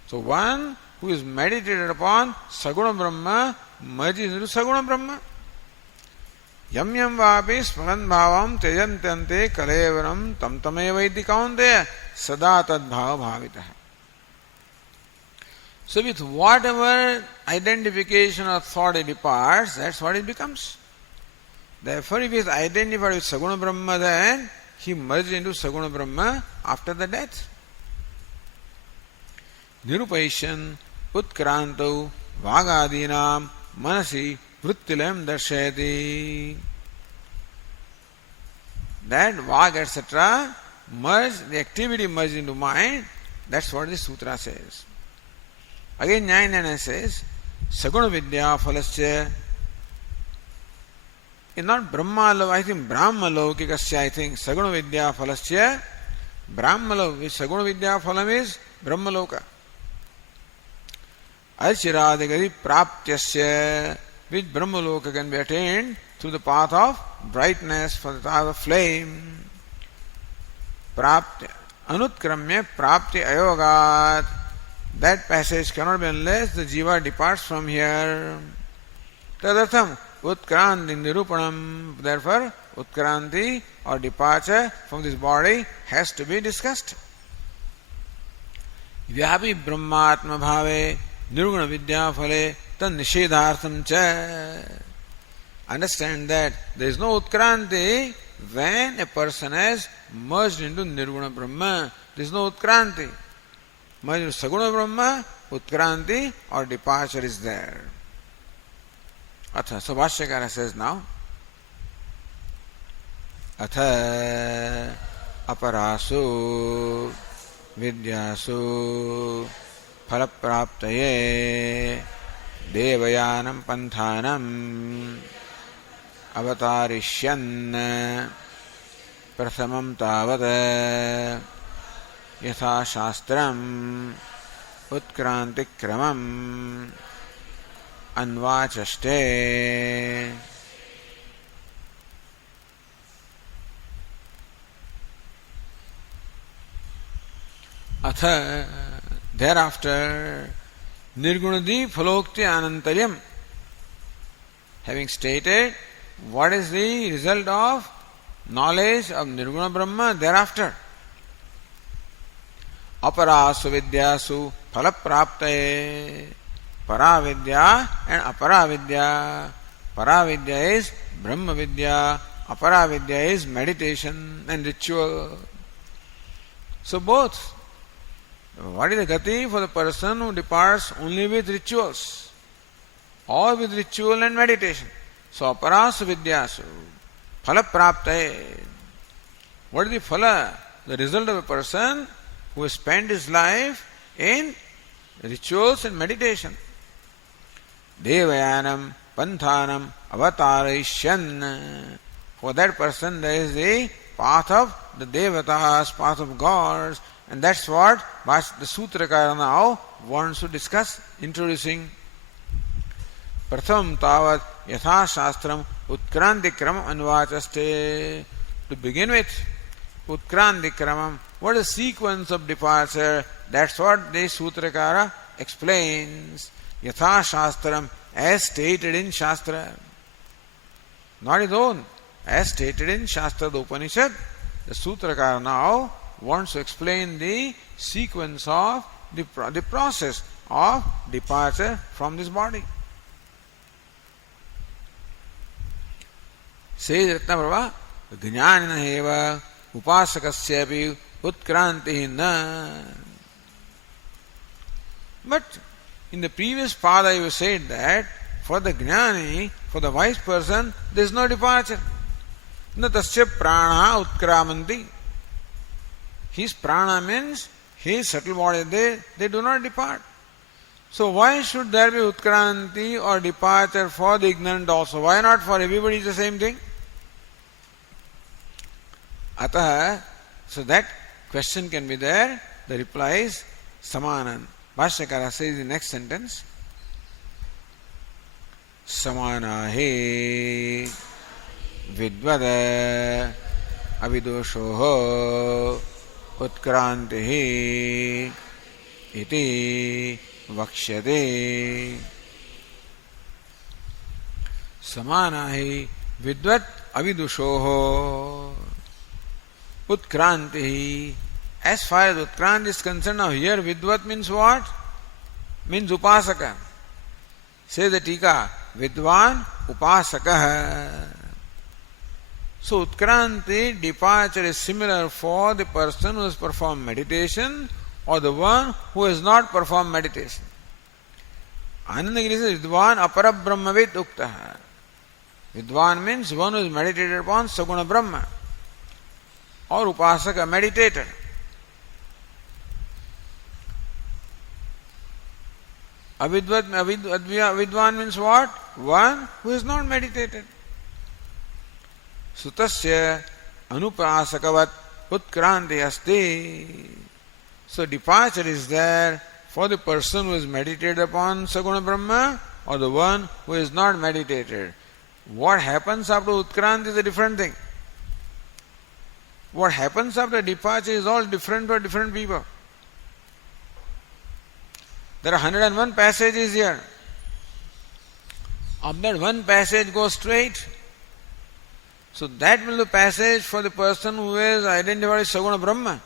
So one who is meditated upon Saguna Brahma merges into Saguna Brahma. Yam yam vapi smaran bhavam tejantante kalevaram tam tameva iti kaunteya sada tad bhava bhavitah. So with whatever identification of thought it departs, that's what it becomes. Therefore, if he is identified with Saguna Brahma, then he merges into Saguna Brahma after the death. Nirupayishan utkranto vagadinam manasi vrittilam darshayati. That vag etc. merge, the activity merges into mind, that's what the sutra says. Again, Nyaya Nirnaya says, Saguna Vidya Phalasya. It's not Brahma, I think Brahma Laukikasya, I think Saguna Vidya Phalasya. Brahma Saguna Vidya Phalam is Brahma Loka. Archiradagari Praptyasya, which Brahma Loka can be attained through the path of brightness, for the path of flame. Praptya, Anutkramya Prapti Ayogat. That passage cannot be unless the jiva departs from here. Tadartham utkranti nirupanam. Therefore, utkranti or departure from this body has to be discussed. Vyapi brahmatma bhave nirguna vidya phale tan nishedhartham cha. Understand that there is no utkranti when a person has merged into nirguna brahma. There is no utkranti. Merged into Saguna Brahma, utkranti or departure is there. Atha, so Bhashyakara says now, Atha aparasu vidyasu phalapraptaye devayanam panthanam avatarisyan प्रथमं तावत् यथा शास्त्रम् उत्क्रांतिक्रमम् अन्वाचष्टे अथ thereafter Nirgunadi Phalokti Anantaryam, having stated what is the result of knowledge of Nirguna Brahma thereafter. Aparasu Vidyasu Phalapraptaye, Paravidya and Aparavidya. Paravidya is Brahma Vidya, Aparavidya is meditation and ritual. So both. What is the gati for the person who departs only with rituals or with ritual and meditation? So aparasu vidyasu phala praptaye. What is the phala? The result of a person who has spent his life in rituals and meditation. Devayanam panthanam avatarayishyan. For that person there is the path of the devatas, path of gods. And that's what the Sutrakara now wants to discuss, introducing. Pratham tavat yatha shastram utkrantikramam anvachaste. To begin with, utkrantikramam, what is the sequence of departure? That's what the Sutrakara explains. Yatha shastram, as stated in Shastra. Not his own, as stated in Shastra, the Upanishad. The Sutrakara now wants to explain the sequence of the process of departure from this body. Says Ratnaprabha, Jnanina eva upasakasyapi utkranti na. But in the previous pada you said that for the Jnani, for the wise person, there is no departure. Na tasya prana utkramanti. His prana means his subtle body, they do not depart. So why should there be utkranti or departure for the ignorant also? Why not for everybody is the same thing? Ataha, so that question can be there. The reply is Samanan. Bhashyakara says the next sentence. Samanahe vidvada avidoshoho उत्क्रांति इति वक्ष्यते. समाना हि विद्वत् अविदुषोः उत्क्रांति. As far as Utkranti is concerned, now here Vidvat means what? Means Upasaka. Say the Tika, Vidvan Upasaka. So Utkranti, departure is similar for the person who has performed meditation or the one who has not performed meditation. Anandagiri says Vidvan Apara Brahmavid Uktaha. Vidvan means one who is meditated upon Saguna Brahma or Upasaka, meditator. Vidvan means what? One who is not meditated. Sutasya anupasakavat utkranti asti. So departure is there for the person who is meditated upon Saguna Brahma or the one who is not meditated. What happens after utkranti is a different thing. What happens after departure is all different for different people. There are 101 passages here. Of that one passage goes straight. So that will be the passage for the person who is identified as Saguna Brahma.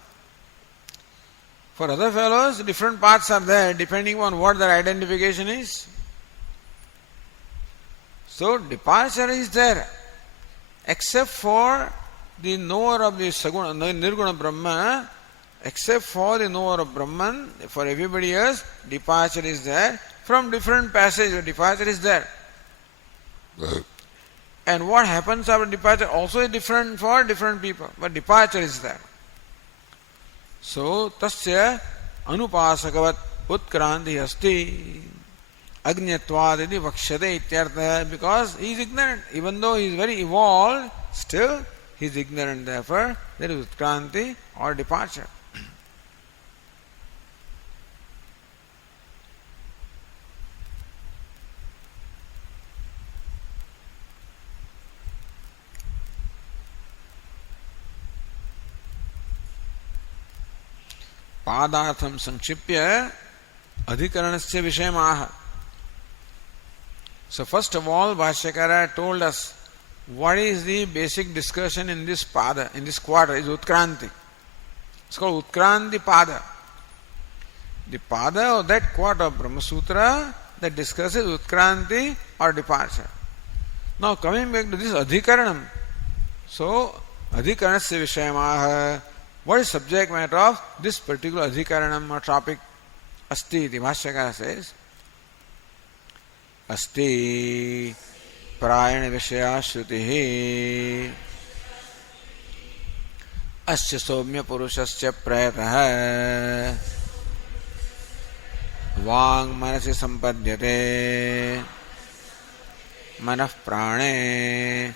For other fellows, different paths are there depending on what their identification is. So departure is there, except for the knower of the Saguna, Nirguna Brahma, except for the knower of Brahman. For everybody else, departure is there. From different passages, departure is there. And what happens after departure also is different for different people, but departure is there. So, tasya anupasakavat utkranti asti agnyatvad iti vakshate ityartha. Because he is ignorant. Even though he is very evolved, still he is ignorant, therefore there is utkranti or departure. पादार्थम संक्षिप्य अधिकरणस्य विषयमाह. So first of all, Bhashyakara told us what is the basic discussion in this pada, in this quarter, is Utkranti. It's called Utkranti Pada. The pada of that quarter of Brahma Sutra that discusses Utkranti or departure. Now coming back to this Adhikaranam. So Adhikaranasya Vishayamaha. What is subject matter of this particular Adhikaranam or topic? Asti, the Bhashyakara says, Asti Prayana Vishaya Shrutihi Asya Somya Purushasya Prayataha Vang Manasi Sampadyate Manah Prane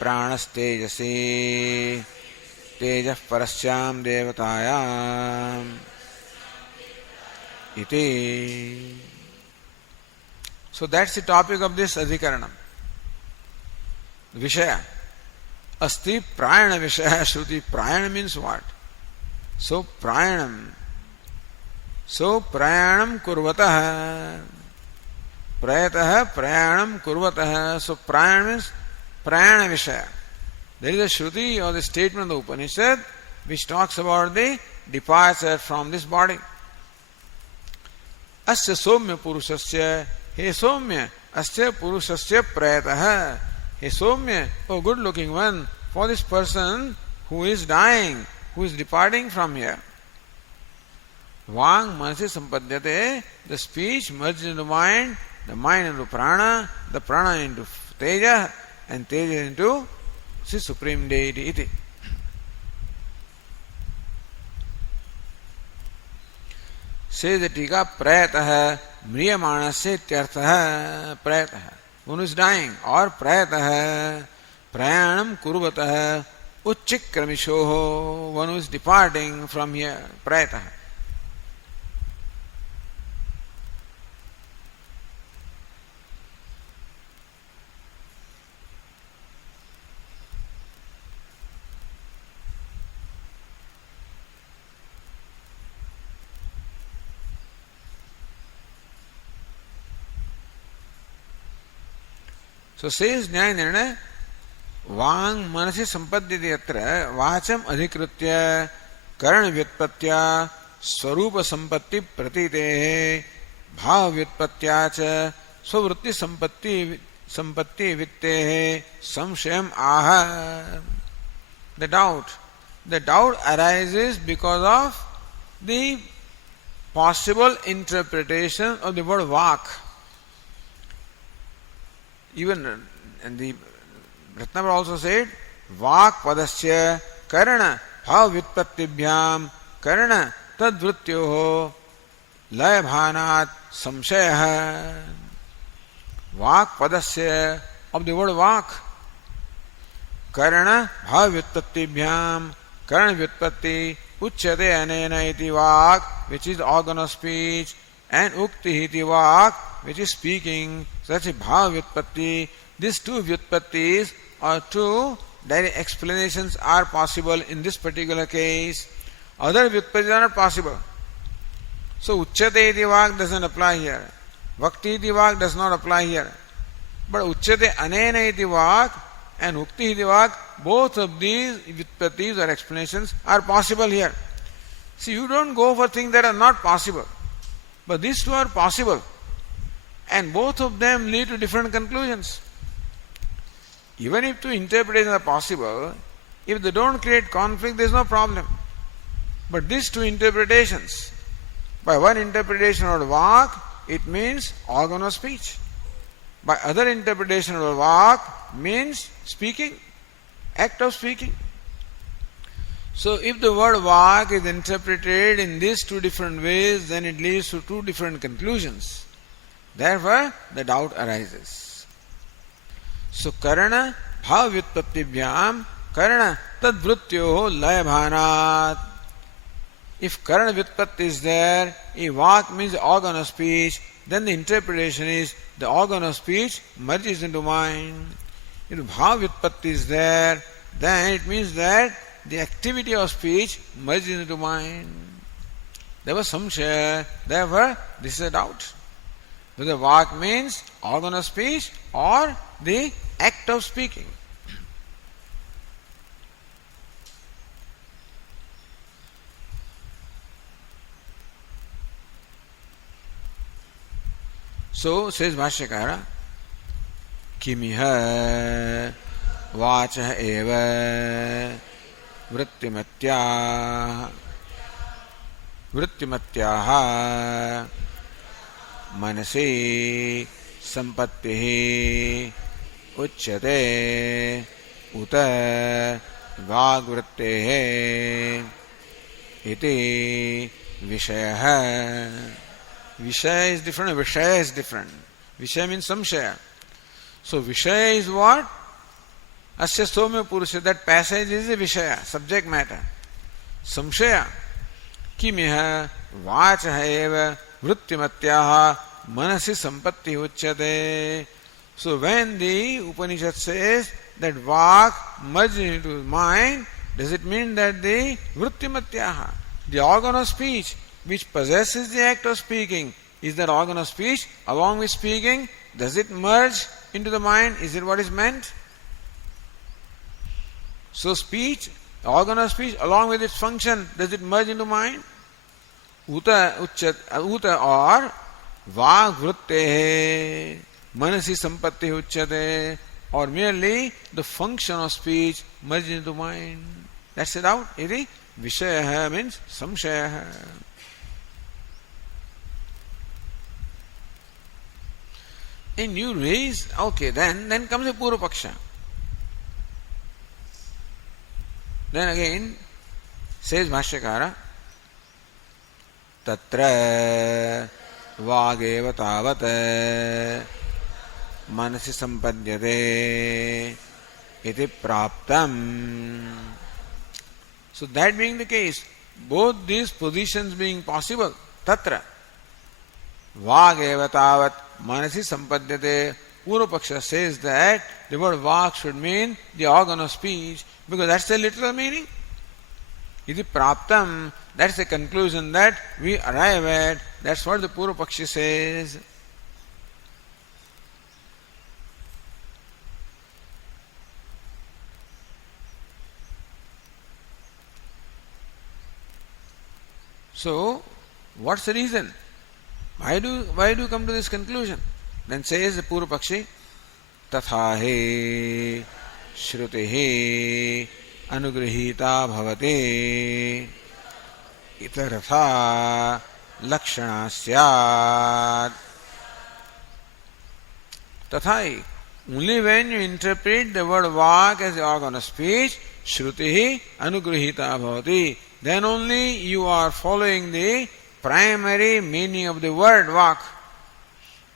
Pranastejasi Tejah Parasyam Devatayam Iti. So that's the topic of this Adhikaranam. Vishaya. Asti Prayana Vishaya Shruti. Prayana means what? So Prayanam. So Prayanam Kurvataha. Prayataha Prayanam Kurvataha. So Prayana means Prayana Vishaya. There is a Shruti or the statement of the Upanishad which talks about the departure from this body. Asya Somya Purushasya. He Somya. Asya Purushasya Prayataha. He Somya, oh good looking one, for this person who is dying, who is departing from here. Vang Manasi Sampadyate. The speech merges into mind, the mind into prana, the prana into teja, and teja into the Supreme Deity. Iti. Says the Tika, Prayataha Mriyamanasya Tyarthaha Prayataha. One who is dying, or Prayataha Prayanam Kurvataha Uchchikramishoho. One who is departing from here. Prayataha. So says Nyaya Nirnaya, Vang Manasi Sampadyate Yatra Vacham Adhikritya Karana Vyutpatya Swarupa Sampatti Pratitehe Bhava Vyutpatya Cha Swavrutti Sampatti Vittehe Samshayam Aha. The doubt arises because of the possible interpretation of the word Vak. Even and the Ratnavara also said, Vak Padasya Karana Bhava Vyutpattibhyam Karana Tadvrutyoho Layabhanat Samshayaha. Vak Padasya, of the word Vak. Karana Bhava Vyutpattibhyam. Karana Vyutpatti Uchyate Anena iti Vak, which is the organ of speech, and Ukti iti Vak, which is speaking. Such a Bhava Vyutpatti. These two Vyutpattis or two direct explanations are possible in this particular case. Other Vyutpattis are not possible. So Uchyate iti Vak doesn't apply here. Vakti iti Vak does not apply here. But Uchyate Anena iti Vak and Ukti iti Vak, both of these Vyutpattis or explanations are possible here. See, you don't go for things that are not possible. But these two are possible. And both of them lead to different conclusions. Even if two interpretations are possible, if they don't create conflict, there is no problem. But these two interpretations, by one interpretation of Vak, it means organ of speech. By other interpretation of Vak means speaking, act of speaking. So if the word Vak is interpreted in these two different ways, then it leads to two different conclusions. Therefore, the doubt arises. So, Karana Bhava Vyutpattibhyam karna tadvrutyo layabhanat. If karna vyutpatti is there, if vak means the organ of speech, then the interpretation is the organ of speech merges into mind. If bhav vyutpatti is there, then it means that the activity of speech merges into mind. There was samshaya, therefore this is a doubt. Whether vak means organ of speech or the act of speaking. So says Bhashyakara, Kimiha Vacha eva Vrittimatyaha Manasi Sampattihi Uchyate Uta Vagvrittehe Iti Vishayaha. Vishaya is different, Vishaya is different. Vishaya means samshaya. So Vishaya is what? Asya Somya Purusha, that passage is a Vishaya, subject matter. Samshaya. Kimiha Vachaha eva Vrittimatyaha Manasi Sampatti Uchyate. So when the Upanishad says that Vak merges into mind, does it mean that the Vrittimatyaha, the organ of speech, which possesses the act of speaking, is that organ of speech along with speaking? Does it merge into the mind? Is it what is meant? So speech, the organ of speech along with its function, does it merge into mind? Uta or vagvrittehe manasi sampatti uchyate, or merely the function of speech merges into mind. That's it out. Iti vishayaha means samshayaha. And you raise, okay, then comes a Purva Paksha. Then again, says Bhashyakara, Tatra Vageva Tavat Manasi Sampadyate Iti Praptam. So that being the case, both these positions being possible, Tatra Vageva Tavat Manasi Sampadyate. Purva Paksha says that the word Vak should mean the organ of speech, because that's the literal meaning. Iti Praptam, that's the conclusion that we arrive at. That's what the Purva Paksha says. So, what's the reason? Why do you come to this conclusion? Then says the Purva Pakshi, Tatha he Shrutihi Anugrihita Bhavati Itartha Lakshana Syat. Tatha, only when you interpret the word Vak as the organ of speech, Shrutihi Anugrihita Bhavati, then only you are following the primary meaning of the word Vak.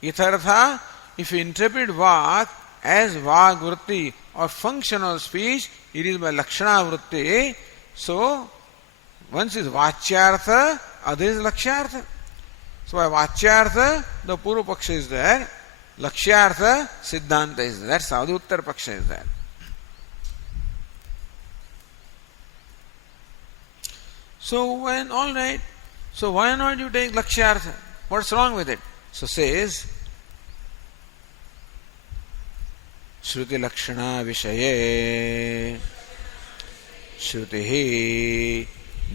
Ithartha, if you interpret Vak as Vak Vritti or functional speech, it is by Lakshana Vritti. So, once is Vachyartha, other is Lakshyartha. So, by Vachyartha, the Purva Paksha is there. Lakshyartha, Siddhanta is there. That's how the Uttar Paksha is there. So, when, alright, so why not you take Lakshyartha? What's wrong with it? So says, Shruti Lakshana Vishaye Shrutihi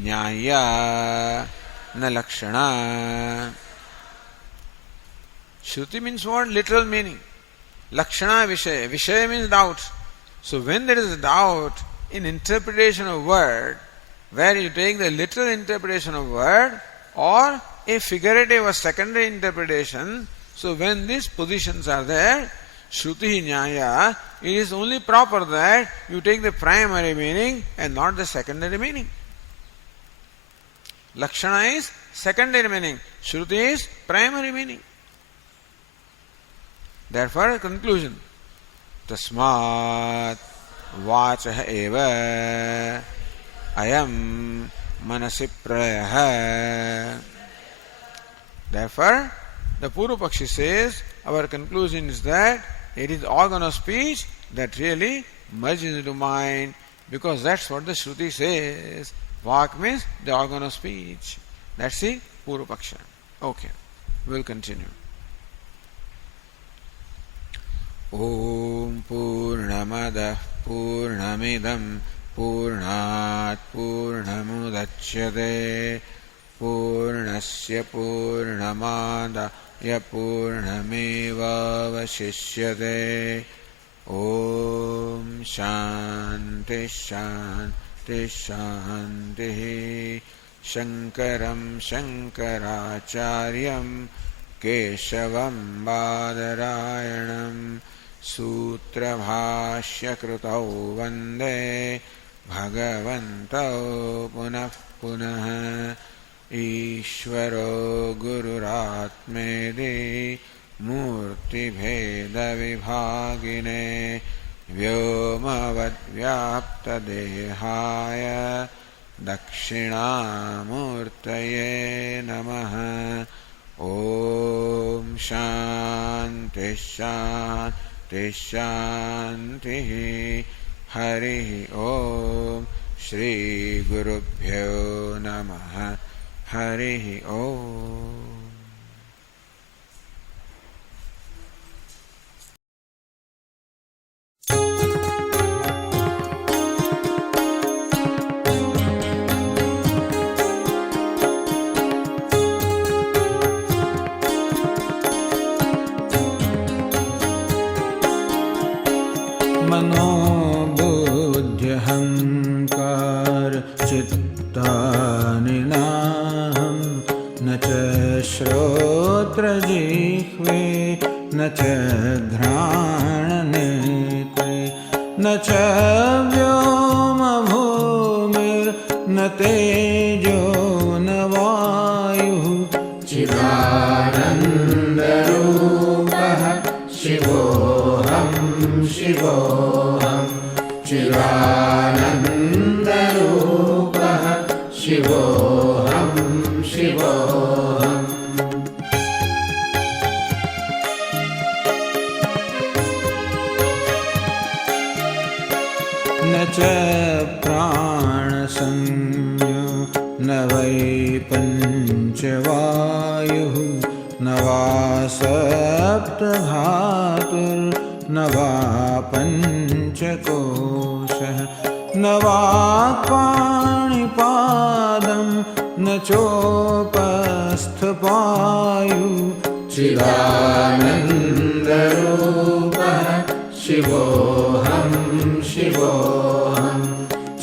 Nyaya Na Lakshana. Shruti means what? Literal meaning. Lakshana Vishaya. Vishaya means doubt. So when there is a doubt in interpretation of word, where you take the literal interpretation of word or a figurative or secondary interpretation, so when these positions are there, Shruti Nyaya, it is only proper that you take the primary meaning and not the secondary meaning. Lakshana is secondary meaning, Shruti is primary meaning. Therefore, conclusion. Tasmat वाचः एव अयं मनसि प्रलयः. Therefore, the Purva Pakshi says, our conclusion is that it is the organ of speech that really merges into mind, because that's what the Shruti says. Vak means the organ of speech. That's the Purva Paksha. Okay, we'll continue. Om Purnamadah Purnamidam Purnat Purnamudachyate Purnasya Purnamadaya Purnameva Vashishyate. Om Shanti Shanti Shanti. Shankaram Shankaracharyam Keshavam Badarayanam Sutra Bhashya Krutau Vande Bhagavantau Punah Punah. Ishvaro Gururatmedi Murti Bheda Vibhagine Vyomavad Vyapta Dehaya Dakshinamurtaye Namaha. Om Shanti Shanti Shanti. Hari Om. Shri Gurubhyo Namaha. Hari Om. मनोबुद्ध्यहंकार चित्तानि नाहं न च श्रोत्रजिह्वे न च घ्राणनेत्रे न च व्योमभूमिर्न तेजो न वायुः चिदानन्दरूपः शिवोऽहं शिवोऽहं चिदानन्दरूपः शिवोऽहं शिवोऽहम्. न च प्राणसंज्ञो न वै पञ्चवायुः न वा सप्तधातुर्न वा पञ्चकोशः न वा पाणिपादं न चोपस्थपायु चिदानन्दरूपः शिवोऽहं शिवोऽहं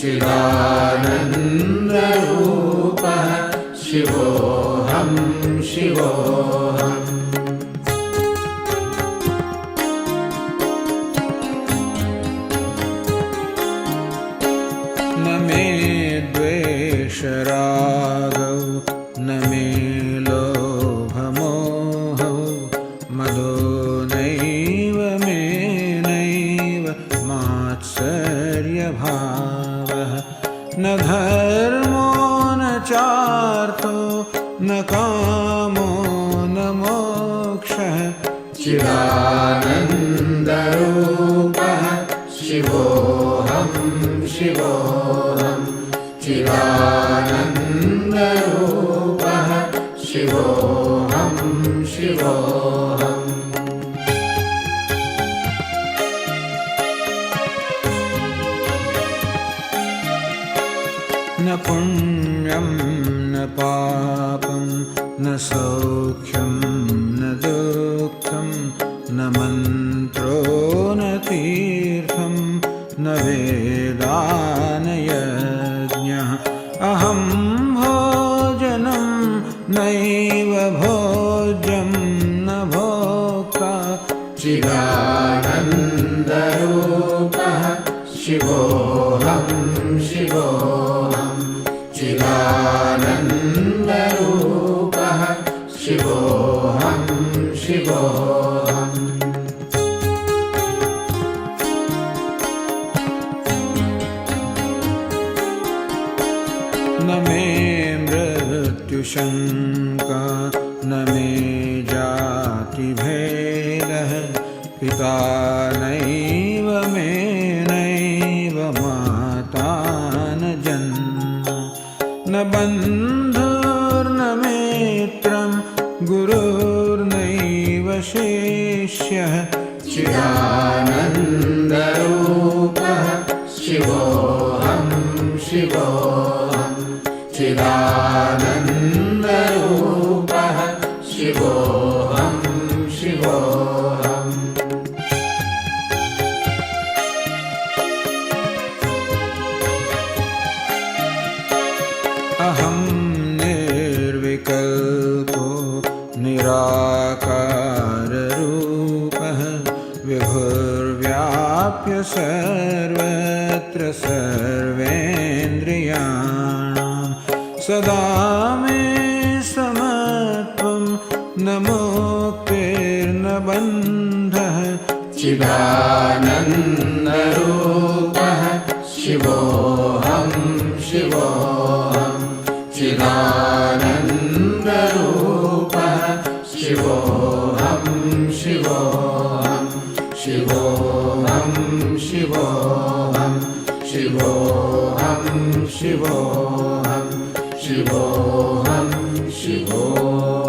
चिदानन्दरूपः शिवोऽहं शिवोऽहम्. न मे द्वेषरागौ न मे लोभमोहौ मदो नैव मे नैव मात्सर्यभावः न धर्मो न चार्थो न कामो न मोक्षः चिदानन्दरूपः शिवोऽहं शिवोऽहं चिदानन्दरूपः शिवोऽहं शिवोऽहम्. न पुण्यं न पापं न सौख्यं न दुःखं न मन्त्रो न तीर्थं न वेदा न यज्ञः अहं भोजनं नैव भोज्यं न भोक्ता चिदानन्दरूपः शिवोऽहं शिवोऽहं चिदानन्दरूपः शिवोऽहं शिवोऽहम्. मे मृत्युशङ्का न मे जातिभेदः पिता नैव मे नैव माता न जन्म न बन्धुर्न मित्रं गुरुर्नैव शिष्यः चिदानन्दरूपः शिवोऽहं शिवोऽहं चिदानन्दरूपः शिवोऽहं शिवोऽहम् अहं निर्विकल्पो निराकाररूपः विभुर्व्याप्य सर्वत्र सर्वेन्द्रियाणां सदा मे समत्वं न मुक्तिर्न बन्धः चिदानन्दरूपः शिवोऽहं शिवोऽहं चिदानन्दरूपः शिवोऽहं शिवोऽहं शिवोऽहं शिवोऽहं शिवोऽहं शिवोऽहं शिवोऽहं शिवोऽहम्